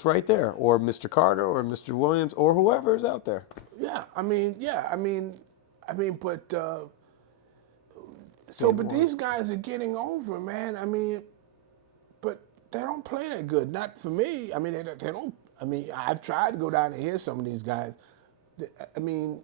right there, or Mr. Carter, or Mr. Williams, or whoever is out there. Yeah, I mean, but. But these guys are getting over, man. I mean, but they don't play that good. Not for me. I mean, they don't. I mean, I've tried to go down and hear some of these guys. I mean,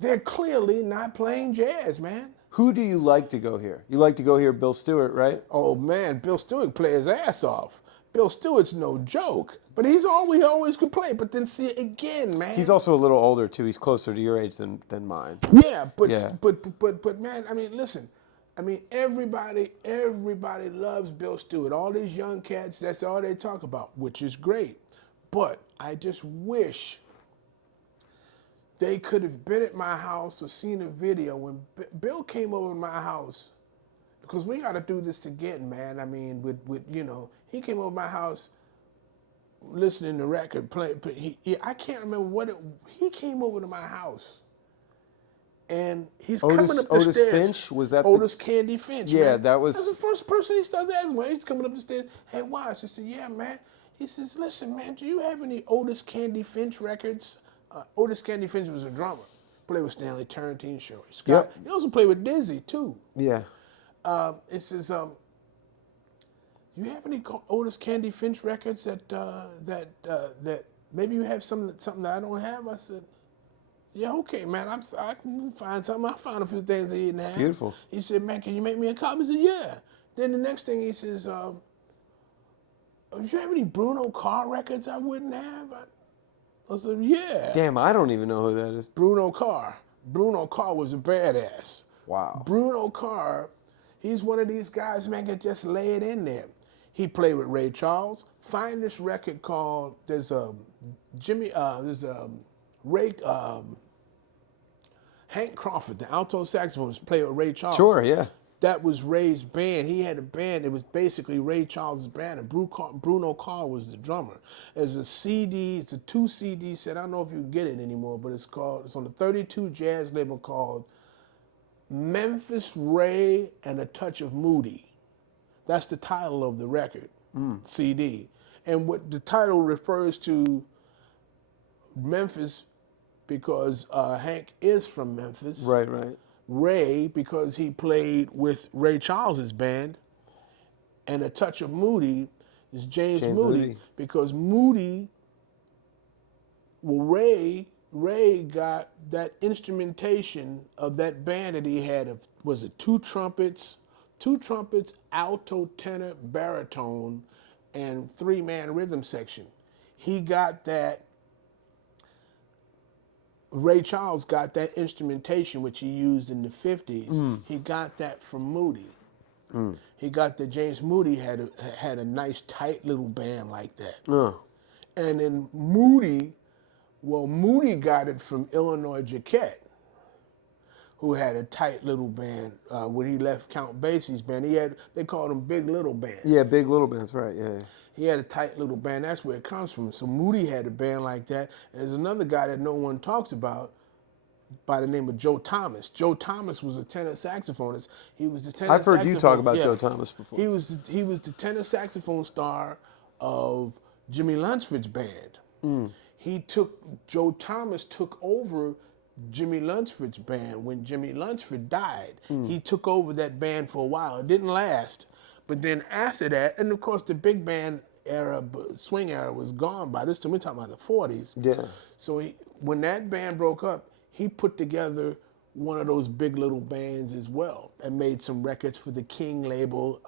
they're clearly not playing jazz, man. Who do you like to go hear? You like to go hear Bill Stewart, right? Oh, man, Bill Stewart play his ass off. Bill Stewart's no joke, but he always could play. But then see again, man. He's also a little older too. He's closer to your age than mine. Yeah, but Yeah. but man, I mean, listen, I mean, everybody loves Bill Stewart. All these young cats, that's all they talk about, which is great. But I just wish they could have been at my house or seen a video when Bill came over to my house, because we got to do this again, man. I mean, with you know, he came over to my house listening to record play. I can't remember what it. He came over to my house, and he's coming up the Otis stairs. Finch, was that Otis Candy Finch? Yeah, man. that was- That's the first person he starts asking. When he's coming up the stairs, hey, Wise. I said, yeah, man. He says, listen, man, do you have any Otis Candy Finch records? Otis Candy Finch was a drummer. Played with Stanley Turrentine, Shirley Scott. Yep. He also played with Dizzy too. Yeah. It says, do you have any Otis Candy Finch records that maybe you have something that I don't have? I said, yeah, okay, man. I can find something. I found a few things that he didn't have. Beautiful. He said, man, can you make me a copy? I said, yeah. Then the next thing he says, do you have any Bruno Carr records I wouldn't have? I said, yeah. Damn, I don't even know who that is. Bruno Carr. Bruno Carr was a badass. Wow. Bruno Carr, he's one of these guys, man, can just lay it in there. He played with Ray Charles. Find this record called, there's a Ray, Hank Crawford, the alto saxophonist, played with Ray Charles. Sure, yeah. That was Ray's band. He had a band. It was basically Ray Charles' band, and Bruno Carr was the drummer. There's a CD. It's a 2 CD set. I don't know if you can get it anymore, but it's on the 32 Jazz label called Memphis Ray and a Touch of Moody. That's the title of the record, CD. And what the title refers to Memphis, because Hank is from Memphis. Right, right. Ray, because he played with Ray Charles's band, and a touch of Moody is James Moody, because Moody, well, Ray got that instrumentation of that band that he had of, was it two trumpets, alto, tenor, baritone, and 3-man rhythm section. He got that. Ray Charles got that instrumentation, which he used in the 50s. He got that from Moody. He got that James Moody had a nice, tight little band like that. And then Moody got it from Illinois Jacquet, who had a tight little band. When he left Count Basie's band, they called them Big Little Bands. Yeah, Big Little Bands, right, yeah. He had a tight little band. That's where it comes from. So Moody had a band like that. And there's another guy that no one talks about by the name of Joe Thomas. Joe Thomas was a tenor saxophonist. He was the tenor I've heard you talk about yeah. Joe Thomas before. He was the tenor saxophone star of Jimmy Lunceford's band. Joe Thomas took over Jimmy Lunceford's band when Jimmy Lunceford died. He took over that band for a while. It didn't last. But then after that, and of course the big band era, swing era was gone by this time. We're talking about the 40s. Yeah. So when that band broke up, he put together one of those Big Little Bands as well and made some records for the King label,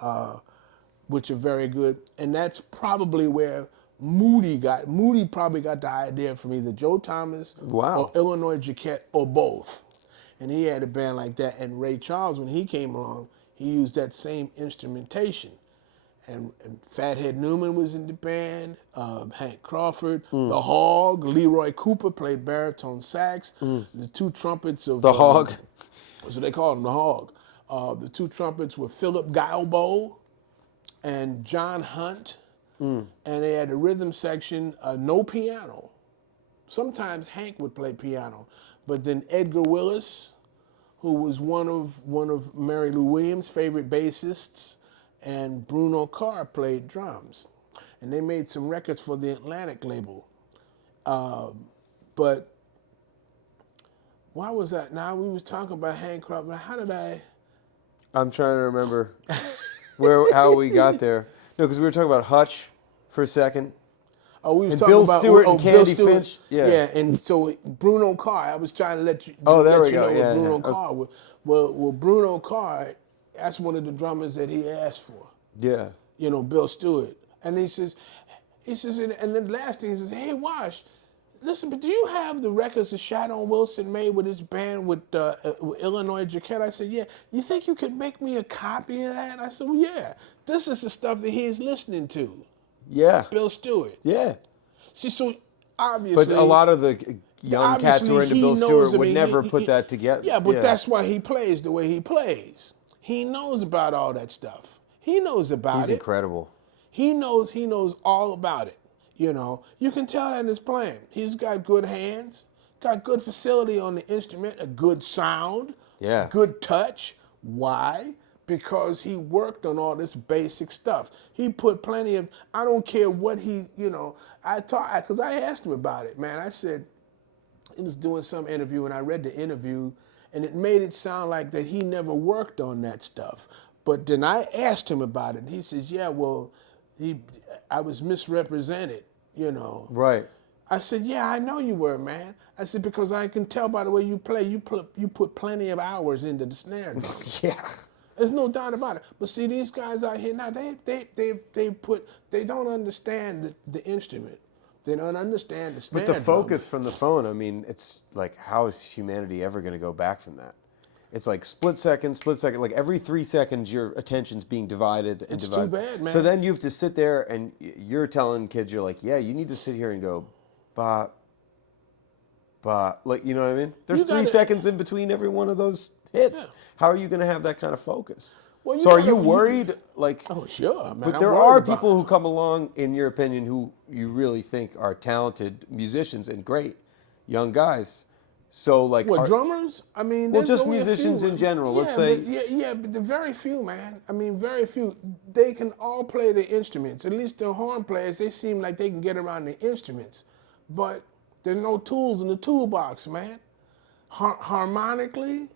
which are very good. And that's probably where Moody probably got the idea from either Joe Thomas or Illinois Jacquet or both. And he had a band like that. And Ray Charles, when he came along, he used that same instrumentation. And Fathead Newman was in the band, Hank Crawford, The Hog, Leroy Cooper played baritone sax, the two trumpets of... The Hog. So they called him The Hog. The two trumpets were Philip Guilbeault and John Hunt, and they had a rhythm section, no piano. Sometimes Hank would play piano, but then Edgar Willis, who was one of Mary Lou Williams' favorite bassists, and Bruno Carr played drums. And they made some records for the Atlantic label. But why was that? Now we was talking about Hank Crawford. How did I? I'm trying to remember how we got there. No, because we were talking about Hutch for a second. Oh, we was and talking Bill about Stewart and Candy Bill Stewart. Finch. Yeah, and so Bruno Carr. I was trying to let you. Oh, there let we you go. know Yeah, Bruno yeah. Carr. Well, Bruno Carr. That's one of the drummers that he asked for. Yeah. You know, Bill Stewart And and then the last thing he says, hey, Wash, listen, but do you have the records that Shadow Wilson made with his band with Illinois Educator? I said, yeah. You think you could make me a copy of that? I said, well, yeah. This is the stuff that he's listening to, Yeah. Bill Stewart. Yeah. See, so But obviously, a lot of the young cats who are into he Bill knows. Stewart I would mean, never put that together. Yeah, but that's why he plays the way he plays. He knows about all that stuff. He knows about He's it. incredible. He knows all about it. You know, you can tell that in his playing. He's got good hands, got good facility on the instrument, a good sound, Yeah. good touch. Why? Because he worked on all this basic stuff. He put plenty of, I don't care what he, you know, because I asked him about it, man. I said, he was doing some interview and I read the interview and it made it sound like that he never worked on that stuff. But then I asked him about it and he says, yeah, well, I was misrepresented, you know. Right. I said, yeah, I know you were, man. I said, because I can tell by the way you play, you put plenty of hours into the snare drum. Yeah. There's no doubt about it. But see, these guys out here now, they don't understand the instrument. They don't understand the snare But the drum. focus from the phone, I mean, it's like, how is humanity ever going to go back from that? It's like split second. Like every 3 seconds, your attention's being divided and It's divided. too bad, man. So then you have to sit there and you're telling kids, you're like, yeah, you need to sit here and go, ba, ba. Like, you know what I mean? There's You 3 gotta- seconds in between every one of those hits. Yeah. How are you going to have that kind of focus? Well, So are you gotta- worried? Like, Oh, sure, man. but I'm there worried are about people it. who come along, in your opinion, who you really think are talented musicians and great young guys. So like, What, drummers? I mean, well, there's just only a musicians few. in general. Let's Yeah, say, but they're very few, man. I mean, very few. They can all play the instruments. At least the horn players, they seem like they can get around the instruments. But there's no tools in the toolbox, man. Harmonically,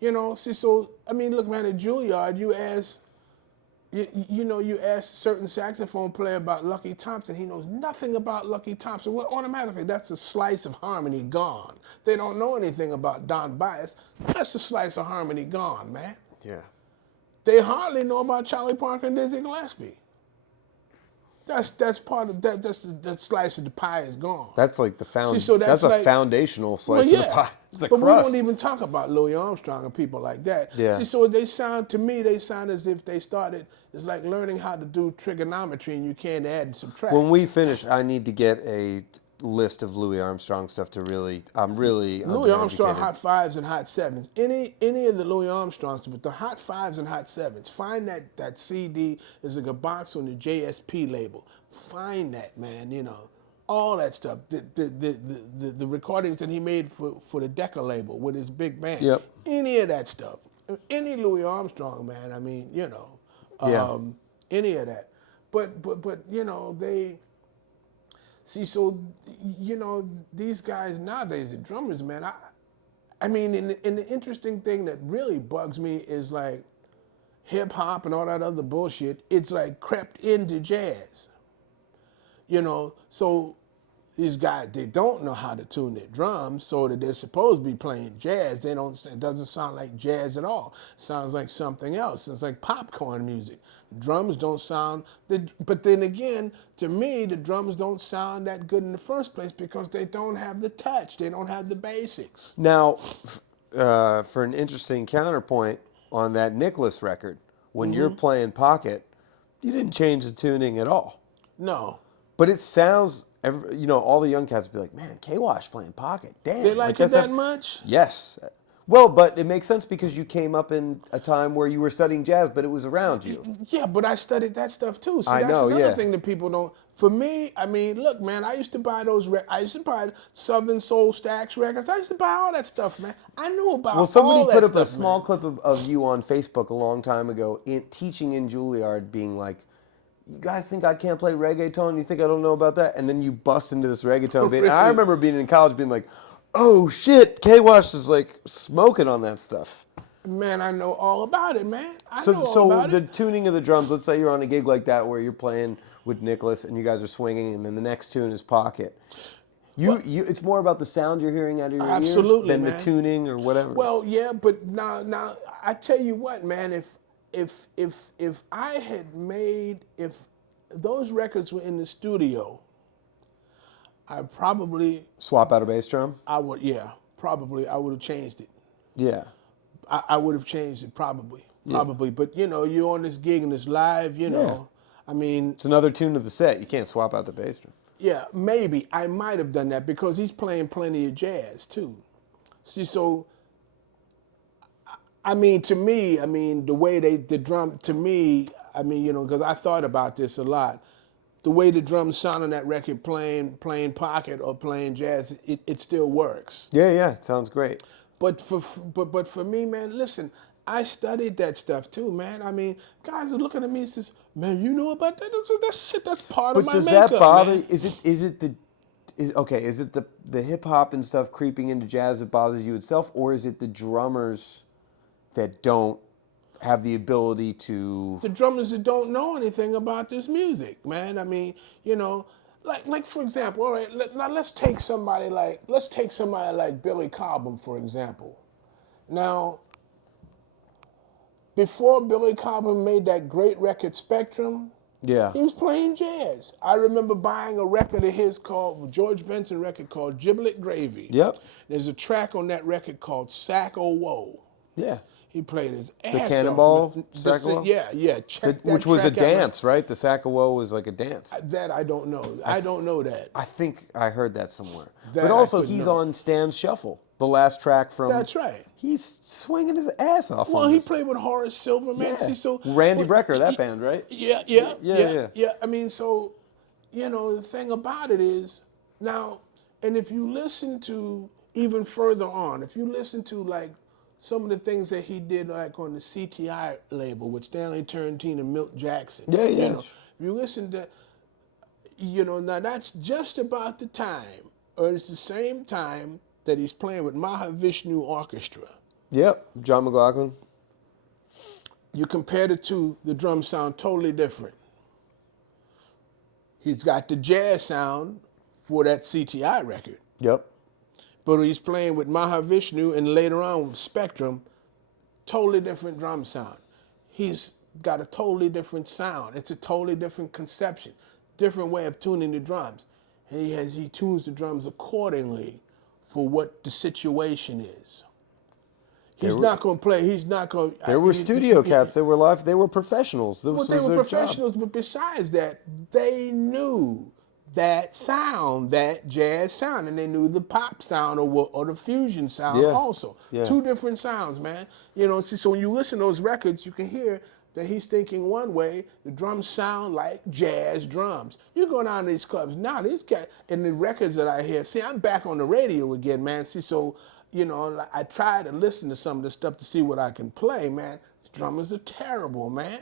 you know. See, so I mean, look, man, at Juilliard, you ask a certain saxophone player about Lucky Thompson. He knows nothing about Lucky Thompson. Well, automatically, that's a slice of harmony gone. They don't know anything about Don Byas. That's a slice of harmony gone, man. yeah, They hardly know about Charlie Parker and Dizzy Gillespie. That's part of that. That slice of the pie is gone. that's like the See, so that's a like- foundational slice Well, of the pie. It's the but crust. we don't even talk about Louis Armstrong and people like that. Yeah. See, so they sound, to me, they sound as if they started, it's like learning how to do trigonometry and you can't add and subtract. When we finish, I need to get a list of Louis Armstrong stuff to really. I'm really Louis Armstrong undereducated. hot fives and hot sevens. Any of the Louis Armstrongs, but the hot fives and hot sevens. Find that CD. There's like a box on the JSP label. Find that, man. You know, all that stuff. The recordings that he made for the Decca label with his big band. Yep. Any of that stuff. Any Louis Armstrong, man. I mean, you know, Yeah. any of that. But you know they. See, so, you know, these guys nowadays, the drummers, man, I mean, and the interesting thing that really bugs me is like hip hop and all that other bullshit, it's like crept into jazz. You know, so these guys, they don't know how to tune their drums, so that they're supposed to be playing jazz. It doesn't sound like jazz at all. It sounds like something else. It's like popcorn music. Drums don't sound, but then again, to me, the drums don't sound that good in the first place because they don't have the touch. They don't have the basics. Now, for an interesting counterpoint on that Nicholas record, when you're playing pocket, you didn't change the tuning at all. No. But it sounds, you know, all the young cats be like, man, K-Wash playing pocket. Damn. They like it that's that much? Yes. Well, but it makes sense because you came up in a time where you were studying jazz, but it was around you. Yeah, but I studied that stuff too. See, I that's know, another yeah. thing that people don't. For me, I mean, look, man, I used to buy I used to buy Southern Soul Stacks records. I used to buy all that stuff, man. I knew about Well, somebody all that put up stuff, a small man. clip of you on Facebook a long time ago teaching in Juilliard, being like, you guys think I can't play reggaeton? You think I don't know about that? And then you bust into this reggaeton beat. And I Really? remember being in college being like, oh shit, K-Wash is like smoking on that stuff. Man, I know all about it, man. I So, know all so about the it. tuning of the drums, let's say you're on a gig like that where you're playing with Nicholas and you guys are swinging and then the next tune is pocket. It's more about the sound you're hearing out of your Absolutely, ears than man. the tuning or whatever. Well, yeah, but now I tell you what, man. If I had made those records were in the studio, I probably, Swap out a bass drum? probably I would have changed it. Yeah. I would have changed it probably. Yeah. But you're on this gig and it's live, Yeah. I mean, It's another tune to the set. You can't swap out the bass drum. yeah, maybe I might have done that because he's playing plenty of jazz too. See, so I mean, to me, the way the drum, to me, because I thought about this a lot. The way the drums sound on that record, playing pocket or playing jazz, it still works. Yeah, yeah. It sounds great. But for me, man, listen, I studied that stuff too, man. I mean, guys are looking at me and says, "Man, you know about that? That's shit. That's part of But my does makeup, that bother? man." Is it the hip hop and stuff creeping into jazz that bothers you itself, or is it the drummers that don't have the ability to? The drummers that don't know anything about this music, man. I mean, like for example, all right, now let's take somebody like Billy Cobham, for example. Now, before Billy Cobham made that great record Spectrum, Yeah. he was playing jazz. I remember buying a record of his called George Benson record called Giblet Gravy. Yep. There's a track on that record called Sack O' Woe. Yeah. He played his ass The off. Cannonball Sack O' Woe? Yeah. Check that Which was a track out. dance, right? The Sack O' Woe was like a dance. That I don't know. I don't know that. I think I heard that somewhere. That But I also, couldn't he's know. on Stan's Shuffle, the last track from. That's right. He's swinging his ass off. Well, on he this. played with Horace Silver, man. Yeah. See, so Randy Brecker, that band, right? Yeah. I mean, so the thing about it is now, and if you listen to even further on, if you listen to like some of the things that he did like on the CTI label with Stanley Turrentine and Milt Jackson. Yeah. If you listen to, now that's just about the time, or it's the same time that he's playing with Mahavishnu Orchestra. Yep. John McLaughlin. You compare the two, the drums sound totally different. He's got the jazz sound for that CTI record. Yep. But he's playing with Mahavishnu and later on with Spectrum, totally different drum sound. He's got a totally different sound. It's a totally different conception, different way of tuning the drums. And he tunes the drums accordingly for what the situation is. He's not going to play. He's not going. There were studio cats. They were live. They were professionals. This Well, was they were their professionals, job. but besides that, they knew that sound, that jazz sound, and they knew the pop sound or the fusion sound Yeah. also. Yeah. Two different sounds, man. So when you listen to those records, you can hear that he's thinking one way, the drums sound like jazz drums. You go down to these clubs now, these guys, and the records that I hear, see, I'm back on the radio again, man. See, so, I try to listen to some of this stuff to see what I can play, man. These drummers are terrible, man.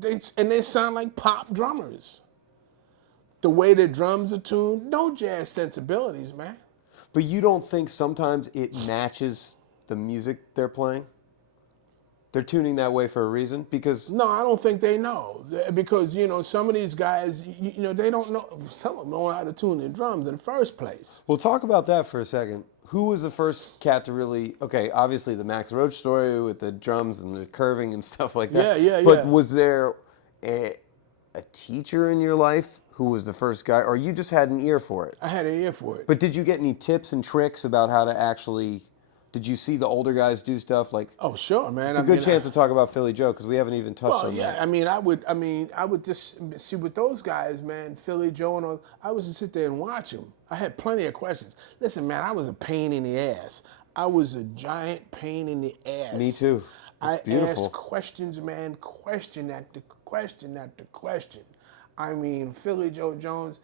They sound like pop drummers. The way the drums are tuned, no jazz sensibilities, man. But you don't think sometimes it matches the music they're playing? They're tuning that way for a reason? Because No, I don't think they know. Because, some of these guys, they don't know. Some of them don't know how to tune their drums in the first place. we'll talk about that for a second. Who was the first cat to really? Okay, obviously the Max Roach story with the drums and the curving and stuff like that. Yeah. But was there a teacher in your life who was the first guy, or you just had an ear for it? I had an ear for it. But did you get any tips and tricks about how to actually? Did you see the older guys do stuff like? Oh, sure, man. It's a good chance to talk about Philly Joe because we haven't even touched on that. I would just see with those guys, man, Philly Joe and all. I would just sit there and watch them. I had plenty of questions. Listen, man, I was a pain in the ass. I was a giant pain in the ass. Me too. It's beautiful. Asked questions, man, question after question after question. I mean, Philly Joe Jones,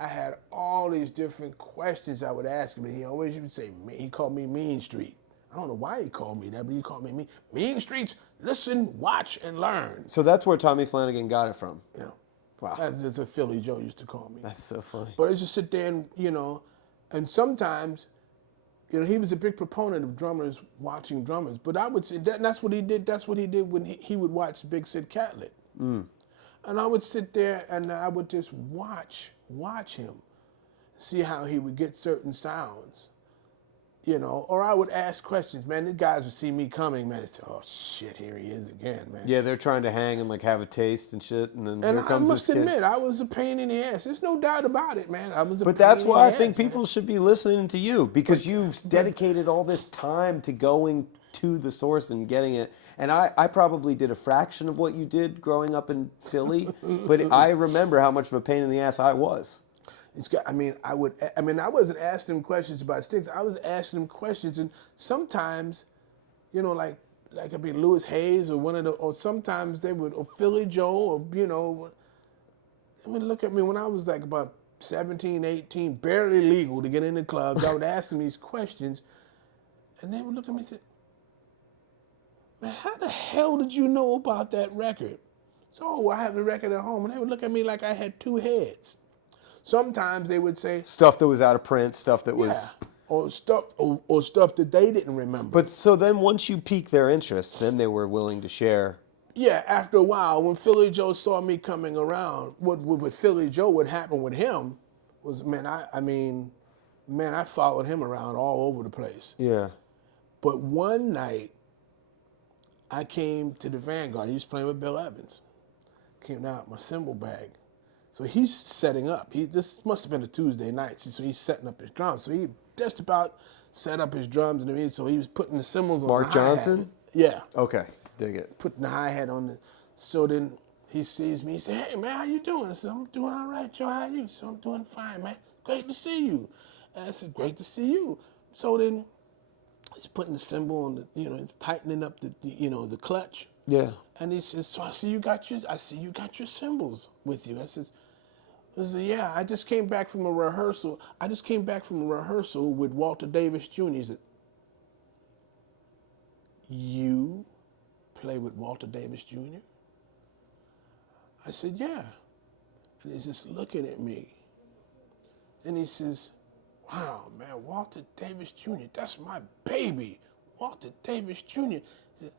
I had all these different questions I would ask him, and he always used to say, he called me Mean Street. I don't know why he called me that, but he called me Mean Streets. Listen, watch, and learn. So that's where Tommy Flanagan got it from. Wow. That's what Philly Joe used to call me. That's so funny. But I just sit there and, and sometimes, he was a big proponent of drummers watching drummers. But I would say that's what he did. That's what he did when he would watch Big Sid Catlett. And I would sit there and I would just watch him, see how he would get certain sounds. you know, or I would ask questions, man. These guys would see me coming, man. They say, "Oh shit, here he is again, man." Yeah, they're trying to hang and like have a taste and shit, and then And here I comes this must kid. admit, I was a pain in the ass. There's no doubt about it, man. I was a But pain that's in why the I think ass, man. people should be listening to you because you've but dedicated all this time to going to the source and getting it. And I probably did a fraction of what you did growing up in Philly, but I remember how much of a pain in the ass I was. it's got. I wasn't asking him questions about sticks. I was asking him questions, and sometimes, you know, like it'd be Lewis Hayes or one of the, or sometimes they would, or Philly Joe, or you know, they would look at me when I was like about 17, 18, barely legal to get in the clubs. I would ask them these questions, and they would look at me and say, "Man, how the hell did you know about that record?" So, "Oh, I have the record at home," and they would look at me like I had two heads. Sometimes they would say, Stuff that was out of print, stuff that "Yeah," was. or stuff that they didn't remember. But so then once you piqued their interest, then they were willing to share. Yeah, after a while, when Philly Joe saw me coming around, what with Philly Joe, what happened with him was, man, I followed him around all over the place. Yeah. But one night, I came to the Vanguard. He was playing with Bill Evans. Came down with my cymbal bag. So he's setting up. This must have been a Tuesday night. So he's setting up his drums. So he just about set up his drums and everything. So he was putting the cymbals on Mark the hi-hat. Johnson? Yeah. Okay. Dig it. Putting the hi-hat on the. So then he sees me. He said, "Hey, man, how you doing?" I said, "I'm doing all right, Joe. How are you?" So, "I'm doing fine, man. Great to see you." And I said, "Great to see you." So then he's putting the cymbal on the, you know, tightening up the clutch. Yeah. And he says, "So I see you got your cymbals with you." I said, "Yeah, I just came back from a rehearsal. I just came back from a rehearsal with Walter Davis Jr." He said, "You play with Walter Davis Jr.?" I said, "Yeah." And he's just looking at me. And he says, "Wow, man, Walter Davis Jr., that's my baby. Walter Davis Jr." He said,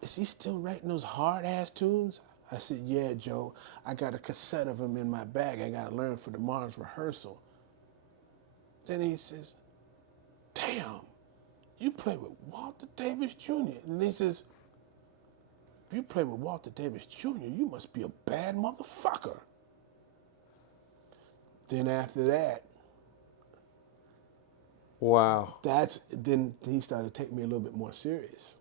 "Is he still writing those hard-ass tunes?" I said, "Yeah, Joe. I got a cassette of him in my bag. I got to learn for tomorrow's rehearsal." Then he says, "Damn, you play with Walter Davis Jr." And he says, "If you play with Walter Davis Jr., you must be a bad motherfucker." Then after that, Wow. then he started taking me a little bit more serious.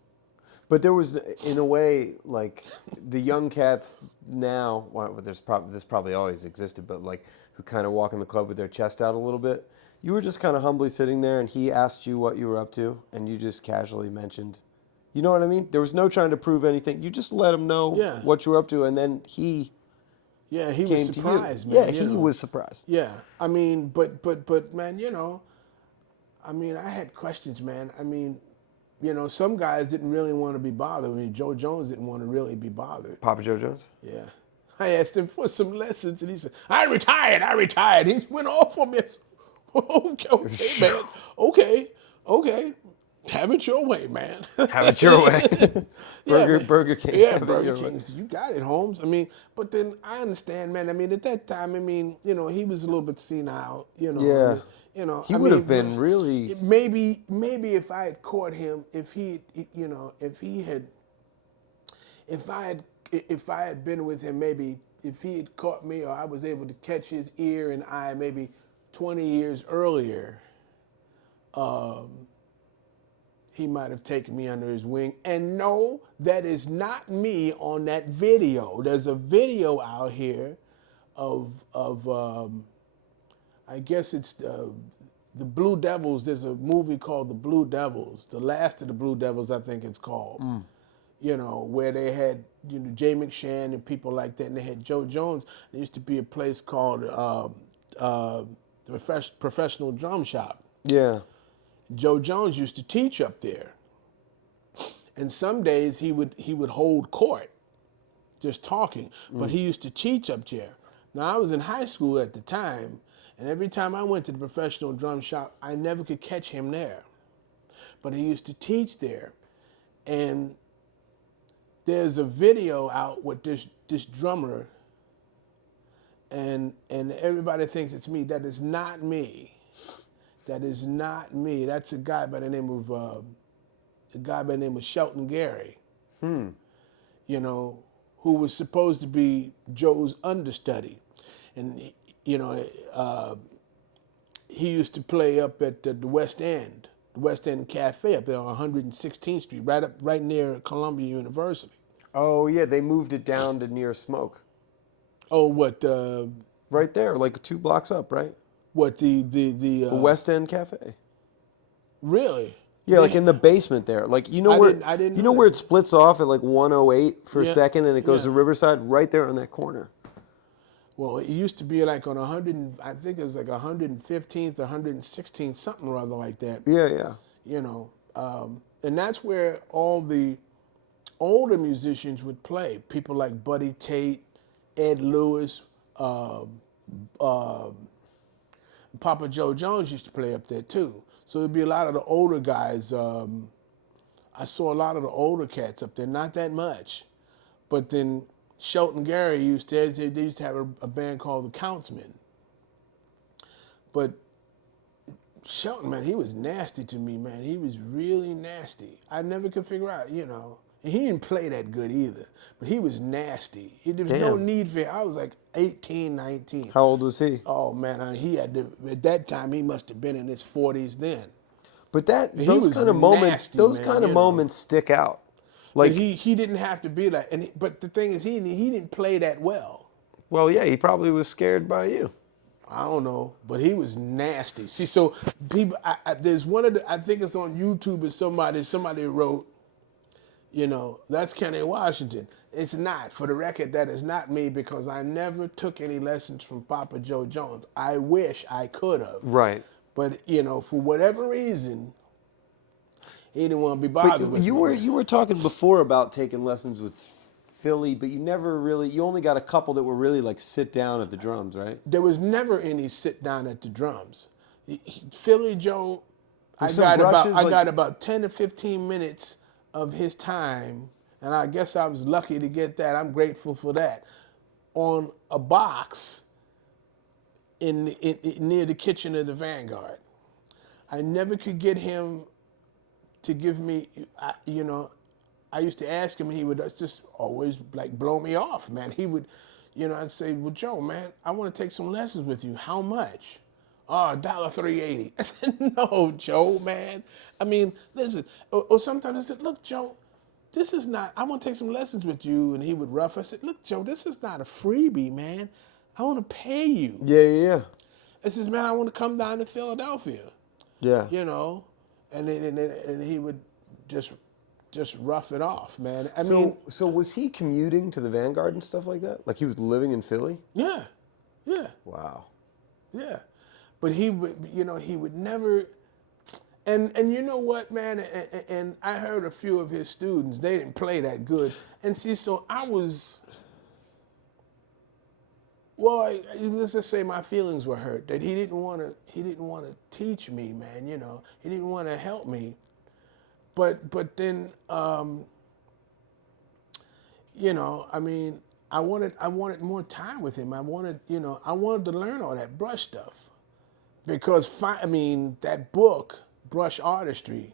But there was, in a way, like the young cats now. Well, this probably always existed, but like who kind of walk in the club with their chest out a little bit. You were just kind of humbly sitting there, and he asked you what you were up to, and you just casually mentioned. You know what I mean? There was no trying to prove anything. You just let him know Yeah. what you were up to, and then he Yeah, he came was to surprised, you. man. Yeah, you he know. was surprised. Yeah, I mean, but man, you know, I mean, I had questions, man. I mean, you know, some guys didn't really want to be bothered. I mean, Joe Jones didn't want to really be bothered. Papa Joe Jones? Yeah. I asked him for some lessons, and he said, I retired. He went off on me. I said, okay, man. Okay. Have it your way, man. Have it your way. Yeah, man. Burger King. Yeah, have it Burger your way. King. You got it, Holmes. I mean, but then I understand, man. I mean, at that time, I mean, you know, he was a little bit senile, you know. Yeah. You know, He I would mean, have been really. maybe if I had caught him, if I had been with him, maybe if he had caught me, or I was able to catch his ear and eye, maybe 20 years earlier, he might have taken me under his wing. And no, that is not me on that video. There's a video out here of I guess it's the Blue Devils. There's a movie called The Blue Devils, The Last of the Blue Devils, I think it's called. You know, where they had, you know, Jay McShann and people like that, and they had Joe Jones. There used to be a place called the Professional Drum Shop. Yeah. Joe Jones used to teach up there, and some days he would hold court, just talking. But he used to teach up there. Now I was in high school at the time, and every time I went to the Professional Drum Shop, I never could catch him there. But he used to teach there, and there's a video out with this drummer, and everybody thinks it's me. That is not me. That is not me. That's a guy by the name of Shelton Gary. You know, who was supposed to be Joe's understudy, and you know, he used to play up at the West End Cafe up there on 116th Street, right near Columbia University. Oh yeah, they moved it down to near Smoke. Oh, what? Right there, like 2 blocks up, right? What The West End Cafe. really? Yeah, like in the basement there. Like I didn't you know know where that. it splits off at like 108 for Yeah, Second and it goes yeah. to Riverside, right there on that corner. Well, it used to be like on 100, I think it was like 115th, 116th, something or other like that. Yeah, yeah. You know, and that's where all the older musicians would play. People like Buddy Tate, Ed Lewis, uh, Papa Joe Jones used to play up there too. So there'd be a lot of the older guys. I saw a lot of the older cats up there, not that much. But then Shelton Gary they used to have a band called the Countsmen. But Shelton, man, he was nasty to me, man. He was really nasty. I never could figure out, you know. And he didn't play that good either, but he was nasty. There was no Damn. need for it. I was like 18, 19. How old was he? Oh man, he had to, at that time he must have been in his 40s then. But He those was kind of moments, nasty, those man, kind of you know. moments stick out. But Like, he didn't have to be like. But the thing is, he didn't play that well. well, yeah, he probably was scared by you. I don't know, but he was nasty. See, so people, there's one of the, I think it's on YouTube, and somebody wrote, you know, that's Kenny Washington. It's not. For the record, that is not me, because I never took any lessons from Papa Joe Jones. I wish I could have. Right. But, you know, for whatever reason, he didn't want to be bothered with you me. were talking before about taking lessons with Philly, but you only got a couple that were really like sit down at the drums, right? There was never any sit down at the drums. Philly Joe, some brushes, I like- got about 10 to 15 minutes of his time, and I guess I was lucky to get that. I'm grateful for that. On a box near the kitchen of the Vanguard. I never could get him to give me, you know, I used to ask him, and he would just always like blow me off, man. He would, you know, I'd say, well, Joe, man, I want to take some lessons with you. How much? Oh, $1.380. I said, no, Joe, man. I mean, listen. Or sometimes I said, look, Joe, this is not, I want to take some lessons with you. And he would rough. I said, look, Joe, this is not a freebie, man. I want to pay you. Yeah, yeah, I says, man, I want to come down to Philadelphia, yeah. you know. And he would just rough it off, man. I mean, So was he commuting to the Vanguard and stuff like that? Like he was living in Philly? yeah, yeah, Wow. yeah. But he would, you know, he would never. And you know what, man? And I heard a few of his students, they didn't play that good. And see, so I was. Well, let's just say my feelings were hurt that he didn't want to teach me, man. You know, he didn't want to help me. But then, you know, I mean, I wanted more time with him. I wanted to learn all that brush stuff, because I mean, that book, Brush Artistry,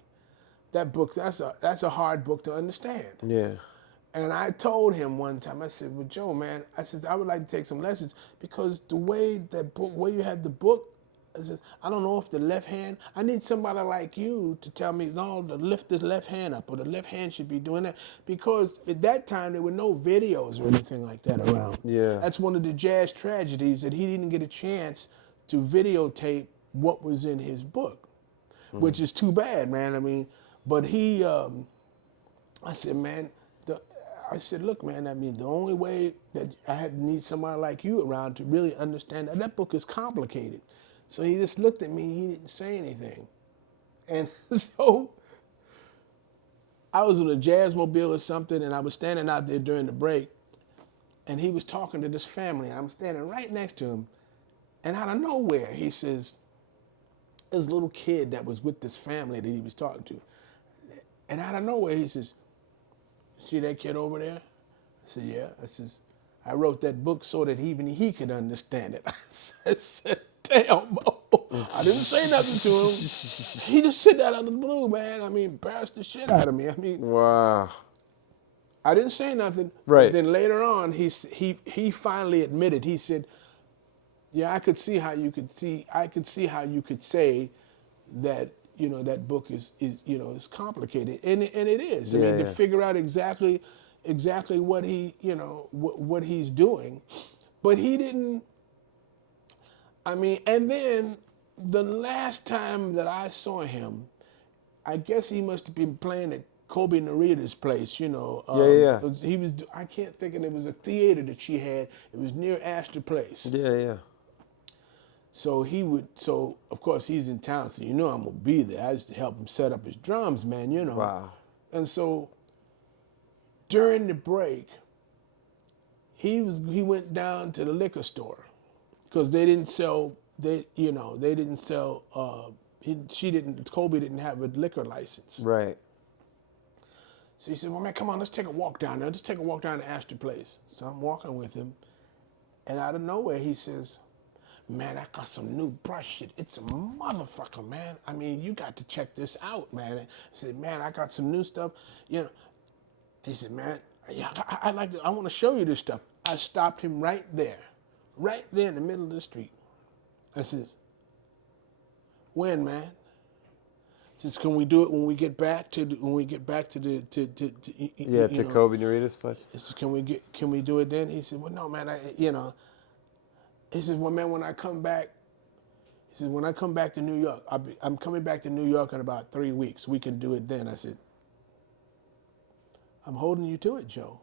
that book, that's a hard book to understand. Yeah. And I told him one time, I said, well, Joe, man, I said, I would like to take some lessons, because the way you have the book, I said, I don't know if the left hand, I need somebody like you to tell me, no, to lift the left hand up, or the left hand should be doing that. Because at that time, there were no videos or anything like that around. Yeah. That's one of the jazz tragedies, that he didn't get a chance to videotape what was in his book, which is too bad, man. I mean, but he, I said, man, I said, look, man, I mean, the only way that I need somebody like you around to really understand that book is complicated. So he just looked at me, he didn't say anything. And so I was in a Jazzmobile or something, and I was standing out there during the break, and he was talking to this family, and I'm standing right next to him, and out of nowhere, he says, there's a little kid that was with this family that he was talking to. And out of nowhere, he says, see that kid over there? I said, yeah. I says, I wrote that book so that even he could understand it. I said, damn, Mo. I didn't say nothing to him. He just said that out of the blue, man. I mean, embarrassed the shit out of me. I mean, Wow. I didn't say nothing. But Right. then later on, he finally admitted. He said, "Yeah, I could see how you could see. I could see how you could say that that book is is complicated, and it is. I Yeah, mean, to yeah. figure out exactly what he what he's doing, but he didn't. I mean, and then the last time that I saw him, I guess he must have been playing at Kobe Narita's place. Yeah, yeah, He was. I can't think of it. It was a theater that she had. It was near Astor Place. yeah. Yeah, yeah. So he would. So of course he's in town. So I'm gonna be there. I just help him set up his drums, man. Wow. And so during the break, he went down to the liquor store because they didn't sell. They didn't sell. Kobe didn't have a liquor license. Right. So he said, "Well, man, come on, let's take a walk down there. Let's take a walk down to Astor Place." So I'm walking with him, and out of nowhere he says, "Man, I got some new brush shit. It's a motherfucker, man. I mean, you got to check this out, man." I said, "Man, I got some new stuff." He said, "Man, yeah, I want to show you this stuff." I stopped him right there in the middle of the street. I says, "When, man?" He says, "Can we do it when we get back to the Yeah, to Kobe Narita's place. He says, can we do it then?" He said, "Well, no, man. He says, "Well, man, when I come back," he says, "when I come back to New York, I'm coming back to New York in about 3 weeks. We can do it then." I said, "I'm holding you to it, Joe.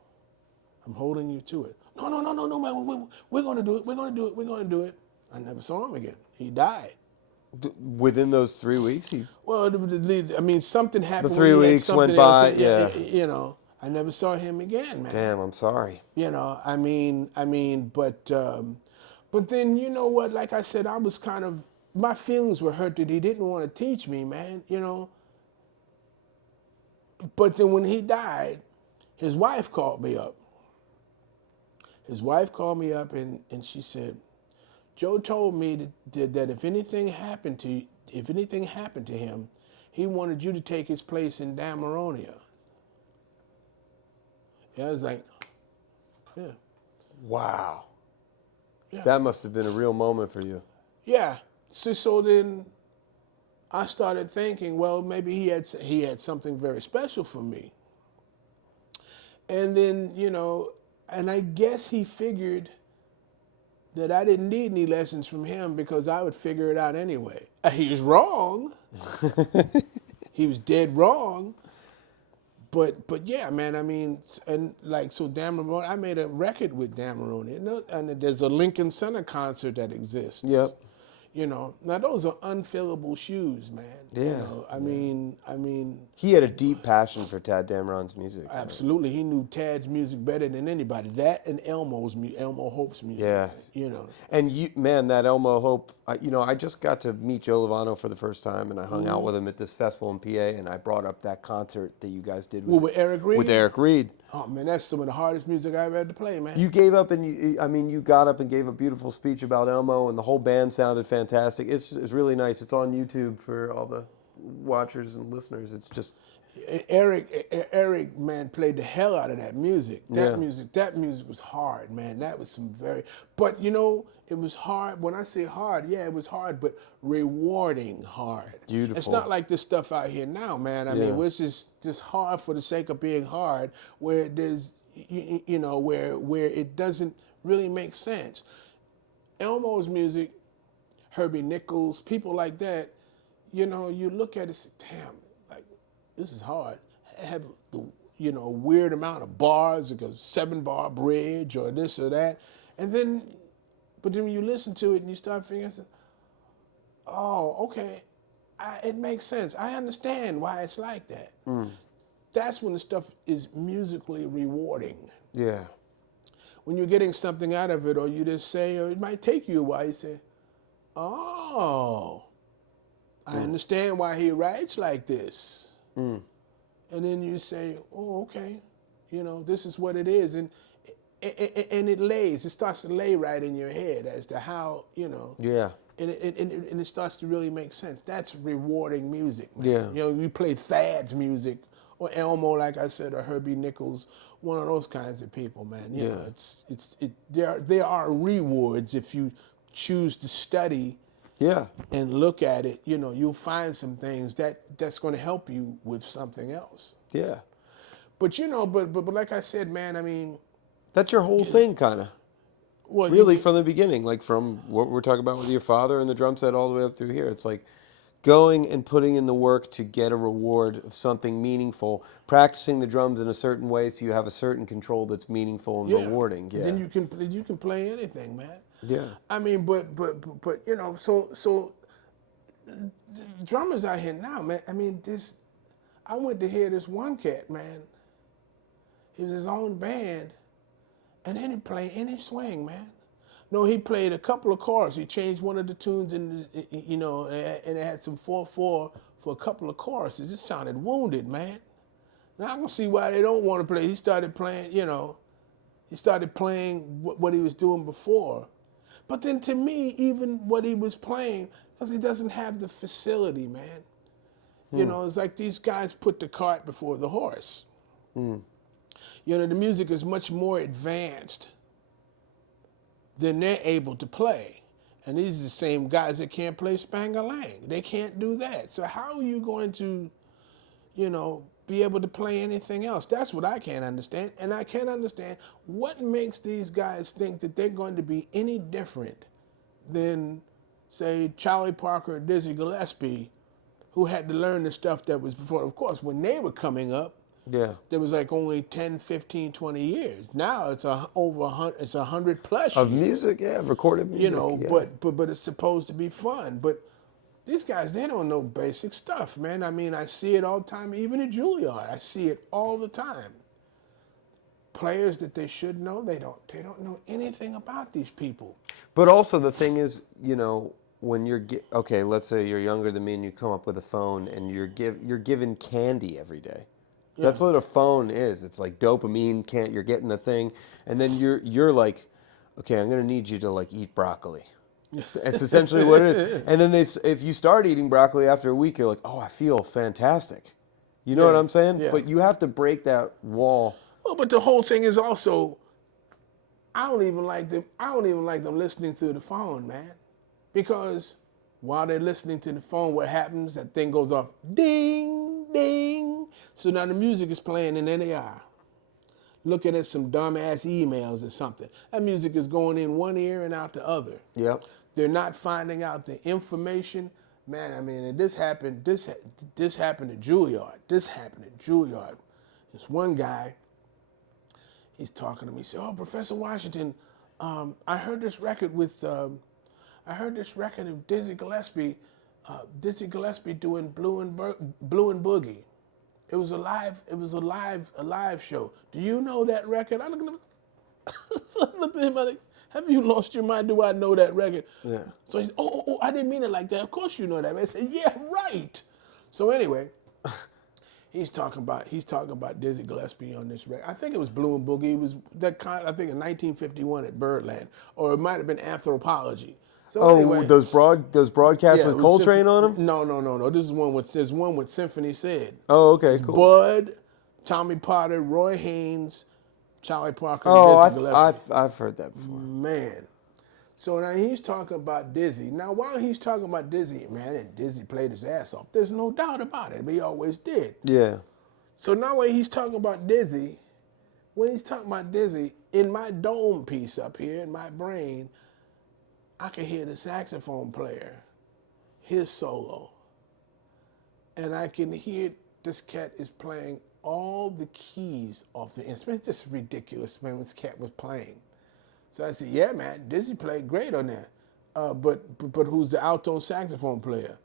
I'm holding you to it." "No, man. We're going to do it. We're going to do it." I never saw him again. He died. Within those 3 weeks, Well, I mean, something happened. the 3 when he had weeks something went else, by. Yeah. I never saw him again, man. Damn, I'm sorry. I mean, but then you know what? Like I said, I was kind of, my feelings were hurt that he didn't want to teach me, man. But then when he died, his wife called me up. His wife called me up and she said, "Joe told me that if anything happened to him, he wanted you to take his place in Damaronia." Yeah, I was like, yeah. Wow. Yeah. That must have been a real moment for you. Yeah. So then I started thinking, well, maybe he had something very special for me. And then, and I guess he figured that I didn't need any lessons from him because I would figure it out anyway. He was wrong. He was dead wrong. But yeah, man, I mean, and like, so Damaroni, I made a record with Damaroni. And there's a Lincoln Center concert that exists. Yep. Now those are unfillable shoes, man. Yeah. I mean, He had a deep passion for Tad Dameron's music. absolutely. He knew Tad's music better than anybody. That and Elmo Hope's music. Yeah. And that Elmo Hope, I just got to meet Joe Lovano for the first time, and I hung out with him at this festival in PA, and I brought up that concert that you guys did with Eric Reed? With Eric Reed. Oh, man, that's some of the hardest music I've ever had to play, man. You gave up, and you got up and gave a beautiful speech about Elmo, and the whole band sounded fantastic. It's really nice. It's on YouTube for all the watchers and listeners. It's just... Eric, man, played the hell out of that music. That Yeah. music was hard, man. That was some but it was hard. When I say hard, yeah, it was hard, but rewarding hard. Beautiful. It's not like this stuff out here now, man. I mean, which is just hard for the sake of being hard, where there's, where it doesn't really make sense. Elmo's music, Herbie Nichols, people like that, you look at it and say, damn, this is hard. Have the weird amount of bars, like a 7-bar bridge or this or that, but then when you listen to it and you start figuring, oh, okay, it makes sense. I understand why it's like that. That's when the stuff is musically rewarding. Yeah. When you're getting something out of it, or you just say, or it might take you a while, you say, oh, I understand why he writes like this. And then you say, oh, okay, this is what it is. And and it starts to lay right in your head as to how, Yeah. and it starts to really make sense. That's rewarding music, man. Yeah. You play Thad's music or Elmo, like I said, or Herbie Nichols, one of those kinds of people, man. There are rewards if you choose to study Yeah. and look at it. You'll find some things that's going to help you with something else. Yeah. But but like I said, man, I mean, That's your whole thing, kind of. well, you Really, mean, from the beginning, like from what we're talking about with your father and the drum set all the way up through here. It's like going and putting in the work to get a reward of something meaningful, practicing the drums in a certain way so you have a certain control that's meanful and yeah. rewarding. And Yeah. then you can play anything, man. Yeah. I mean, but so drummers out here now, man. I mean, I went to hear this one cat, man. He was his own band, and then he played any swing, man. No, he played a couple of chords. He changed one of the tunes, and and it had some 4/4 for a couple of choruses. It sounded wounded, man. Now I can see why they don't want to play. He started playing, he started playing what he was doing before. But then to me, even what he was playing, because he doesn't have the facility, man. It's like these guys put the cart before the horse. The music is much more advanced than they're able to play. And these are the same guys that can't play Spang-a-Lang. They can't do that. So how are you going to, be able to play anything else? That's what I can't understand. And I can't understand what makes these guys think that they're going to be any different than, say, Charlie Parker or Dizzy Gillespie, who had to learn the stuff that was before. Of course, when they were coming up, Yeah. there was like only 10, 15, 20 years. Now it's over 100, it's 100 plus Of years. music, yeah, of recorded music. Yeah. But it's supposed to be fun. But these guys, they don't know basic stuff, man. I mean, I see it all the time, even at Juilliard. I see it all the time. Players that they should know, they don't know anything about these people. But also the thing is, when okay, let's say you're younger than me and you come up with a phone and you're given candy every day. That's what a phone is. It's like dopamine. You're getting the thing, and then you're like, okay, I'm gonna need you to like eat broccoli. It's essentially what it is. And then if you start eating broccoli after a week, you're like, oh, I feel fantastic. You know what I'm saying? Yeah. But you have to break that wall. Well, but the whole thing is also, I don't even like them listening through the phone, man, because while they're listening to the phone, what happens? That thing goes off, ding, ding. So now the music is playing, and there they are, looking at some dumbass emails or something. That music is going in one ear and out the other. Yep. They're not finding out the information. Man, I mean, this happened at Juilliard. This happened at Juilliard. This one guy, he's talking to me. He said, "Oh, Professor Washington, I heard this record of Dizzy Gillespie doing Blue and Boogie. It was a live show. Do you know that record?" I looked at him. I looked at him like, "Have you lost your mind? Do I know that record?" Yeah. So he's, oh, I didn't mean it like that. Of course you know that. I said, "Yeah, right." So anyway, he's talking about Dizzy Gillespie on this record. I think it was Blue and Boogie. It was I think in 1951 at Birdland, or it might have been Anthropology. So anyway, those broadcasts with it was Coltrane on them? No. There's one with Symphony Sid. Oh, okay, It's cool. Bud, Tommy Potter, Roy Haynes, Charlie Parker, Oh, and Dizzy Gillespie. I've heard that before. Man. So now he's talking about Dizzy. Now while he's talking about Dizzy, man, and Dizzy played his ass off. There's no doubt about it. But he always did. Yeah. So now when he's talking about Dizzy, in my dome piece up here in my brain, I can hear the saxophone player, his solo. And I can hear this cat is playing all the keys off the instrument. It's just ridiculous, man, this cat was playing. So I said, "Yeah, man, Dizzy played great on that. But who's the alto saxophone player?"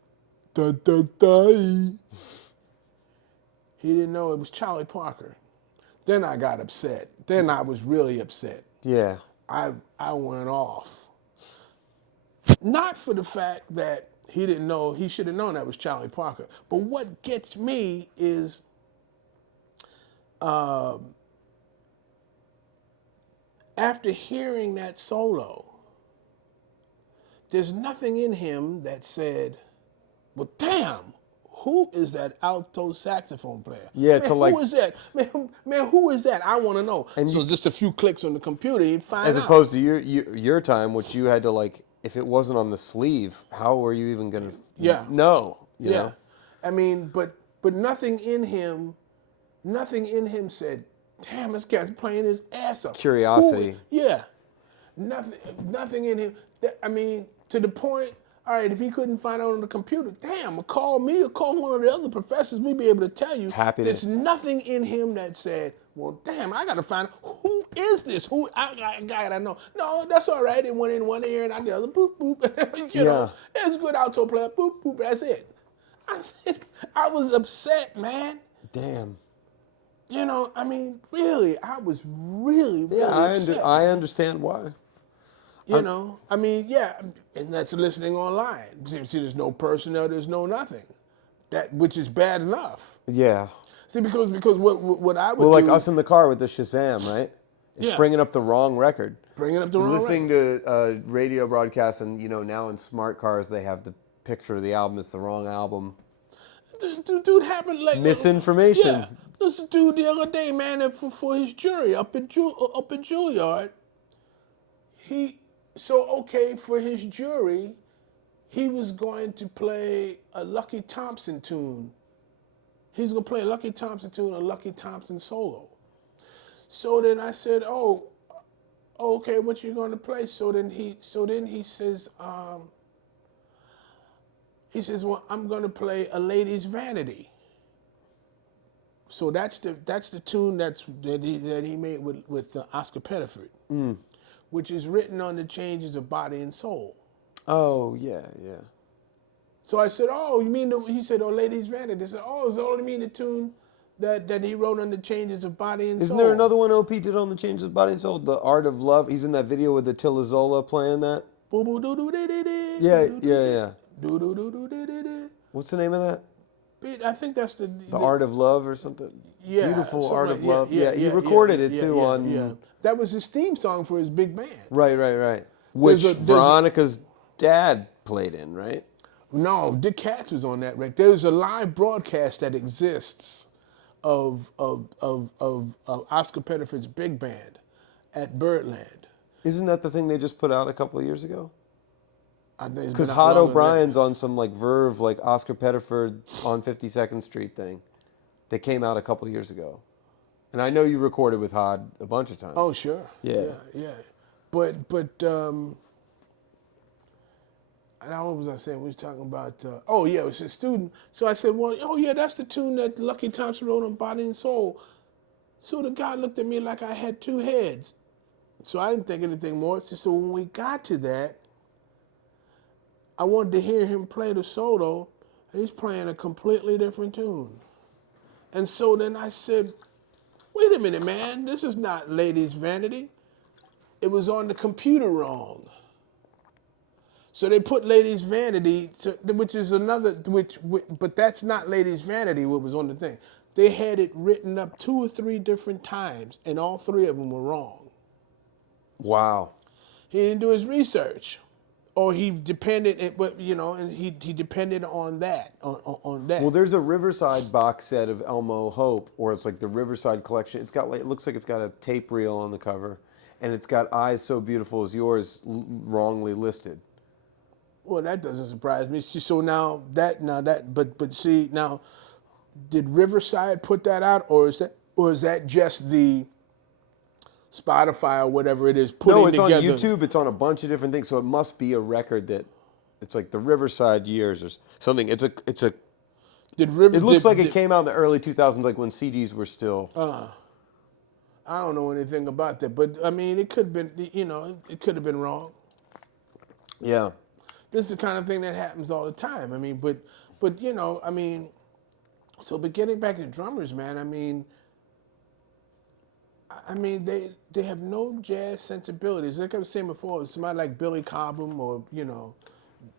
Da, da, da. He didn't know it was Charlie Parker. Then I got upset. Then I was really upset. Yeah. I went off. Not for the fact that he didn't know, he should have known that was Charlie Parker. But what gets me is after hearing that solo, there's nothing in him that said, well, damn, who is that alto saxophone player? Yeah, Man, to like, who is that? Man, who is that? I want to know. and So you, just a few clicks on the computer, you'd find as out. opposed to your time, which you had to like, if it wasn't on the sleeve, how were you even gonna Yeah. know? You Yeah. know? I mean, but nothing in him said, damn, this guy's playing his ass off. Curiosity. Yeah. Nothing in him. I mean, to the point, all right, if he couldn't find out on the computer, damn, call me or call one of the other professors, we'd be able to tell you. Happy to. There's nothing in him that said, well, damn, I got to find out who is this? Who I got a guy that I know. No, that's all right. It went in one ear and out the other. Boop, boop. you know, it's a good alto player. Boop, boop. That's it. I was upset, man. Damn. You know, I mean, really, I was really upset. I understand why. You know, I mean, yeah, and that's listening online. See, there's no personnel, there's no nothing. That which is bad enough. Yeah. See, because what I would Well, like do, us in the car with the Shazam, right? It's Yeah. bringing up the wrong record. bringing up the wrong Listening record. to radio broadcasts, and now in smart cars they have the picture of the album. It's the wrong album. Dude happened like Misinformation. Yeah, this dude the other day, man, that for his jury up in Juilliard, for his jury, he was going to play a Lucky Thompson tune. He's going to play a Lucky Thompson tune, a Lucky Thompson solo. So then I said, "Oh, okay, what you going to play?" So then he says, "Well, I'm going to play A Lady's Vanity." So that's the tune that he made with Oscar Pettiford, which is written on the changes of body and soul. Oh yeah, yeah. So I said, "Oh, you mean?" He said, "Oh, Lady's Vanity." I said, "Oh, so you mean the tune that he wrote on the changes of body and Isn't soul?" there another one OP did on the Changes of Body and Soul? The Art of Love. He's in that video with the Zola playing that. Boo boo doo doo dee dee dee. Yeah, yeah. Doo doo doo doo dee dee dee. What's the name of that? I think that's The Art of Love or something? yeah, Beautiful something Art like- of Love. Yeah, he recorded it too on. Yeah. That was his theme song for his big band. Right. Which There's a- Veronica's dad played in, right? No, Dick Katz was on that record. There's a live broadcast that exists of Oscar Pettiford's big band at Birdland. Isn't that the thing they just put out a couple of years ago? I think it's Because been out Hot longer than that. O'Brien's on some like Verve, like Oscar Pettiford on 52nd Street thing. That came out a couple of years ago. And I know you recorded with Hod a bunch of times. Oh, sure. Yeah. But now what was I saying? We was talking about, it was a student. So I said, well, oh yeah, that's the tune that Lucky Thompson wrote on Body and Soul. So the guy looked at me like I had two heads. So I didn't think anything more. So when we got to that, I wanted to hear him play the solo, and he's playing a completely different tune. And so then I said, wait a minute, man, this is not Lady's Vanity. It was on the computer wrong. So they put Lady's Vanity, which is another, but that's not Lady's Vanity, what was on the thing. They had it written up 2 or 3 different times, and all 3 of them were wrong. Wow. He didn't do his research. Or he depended, and he depended on that, on that. Well, there's a Riverside box set of Elmo Hope, or it's like the Riverside collection. It's got it looks like it's got a tape reel on the cover, and it's got Eyes So Beautiful As Yours wrongly listed. Well, that doesn't surprise me. See, so but see now, did Riverside put that out, or is that just the Spotify or whatever it is putting together? No, it's on YouTube. It's on a bunch of different things. So it must be a record that it's like the Riverside years or something. It looks like it came out in the early 2000s, like when CDs were still. I don't know anything about that, but I mean, it could have been, it could have been wrong. Yeah. This is the kind of thing that happens all the time. I mean, but getting back to drummers, man, I mean, they have no jazz sensibilities. Like I was saying before, somebody like Billy Cobham or,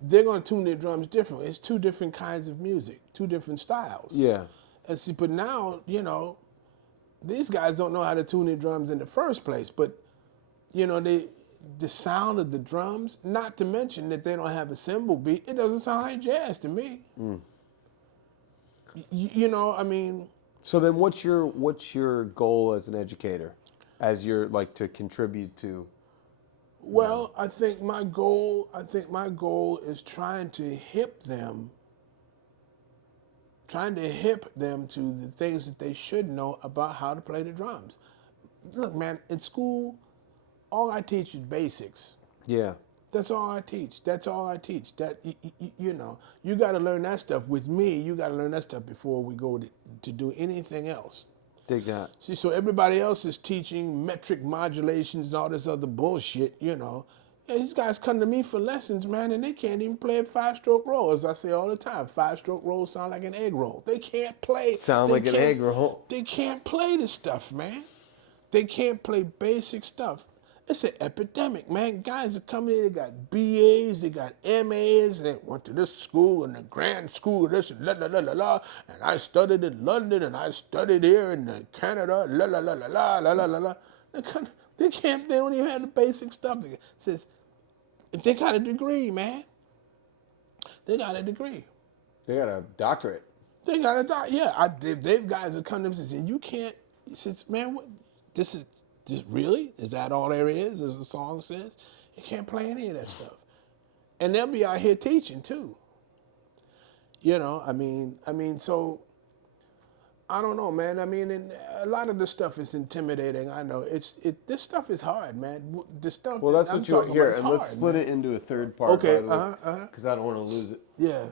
they're going to tune their drums differently. It's 2 different kinds of music, 2 different styles. Yeah. And see, but now, these guys don't know how to tune their drums in the first place. But you know, the sound of the drums, not to mention that they don't have a cymbal beat, it doesn't sound like jazz to me. You know, I mean, So then, what's your goal as an educator, as you're like to contribute to? well, I think my goal is trying to hip them to the things that they should know about how to play the drums. Look, man, in school, all I teach is basics. Yeah, That's all I teach. That's all I teach. That you know, you got to learn that stuff with me. You got to learn that stuff before we go to do anything else. dig that. See, so everybody else is teaching metric modulations and all this other bullshit. You know, yeah, these guys come to me for lessons, man, and they can't even play a 5-stroke roll. As I say all the time, 5-stroke rolls sound like an egg roll. They can't play. Sound they like an can't- egg roll. They can't play this stuff, man. They can't play basic stuff. It's an epidemic, man. Guys are coming in, they got BAs, they got MAs, they went to this school and the grand school, this and la la la la la. And I studied in London and I studied here in Canada, la la la la la la la la la. They don't even have the basic stuff. It says, if they got a degree, man, they got a degree. They got a doctorate. They got a doc. Yeah, they've guys that come to me and say, you can't. He says, man, what? This really? Is that all there is? As the song says, you can't play any of that stuff. And they'll be out here teaching too. You know, I mean, so I don't know, man. I mean, and a lot of this stuff is intimidating. I know this stuff is hard, man. The stuff. Well, that's I'm what you'll talking hear, about is and let's hard, split man. it into a third part, Okay, by the way, because I don't want to lose it. Yeah.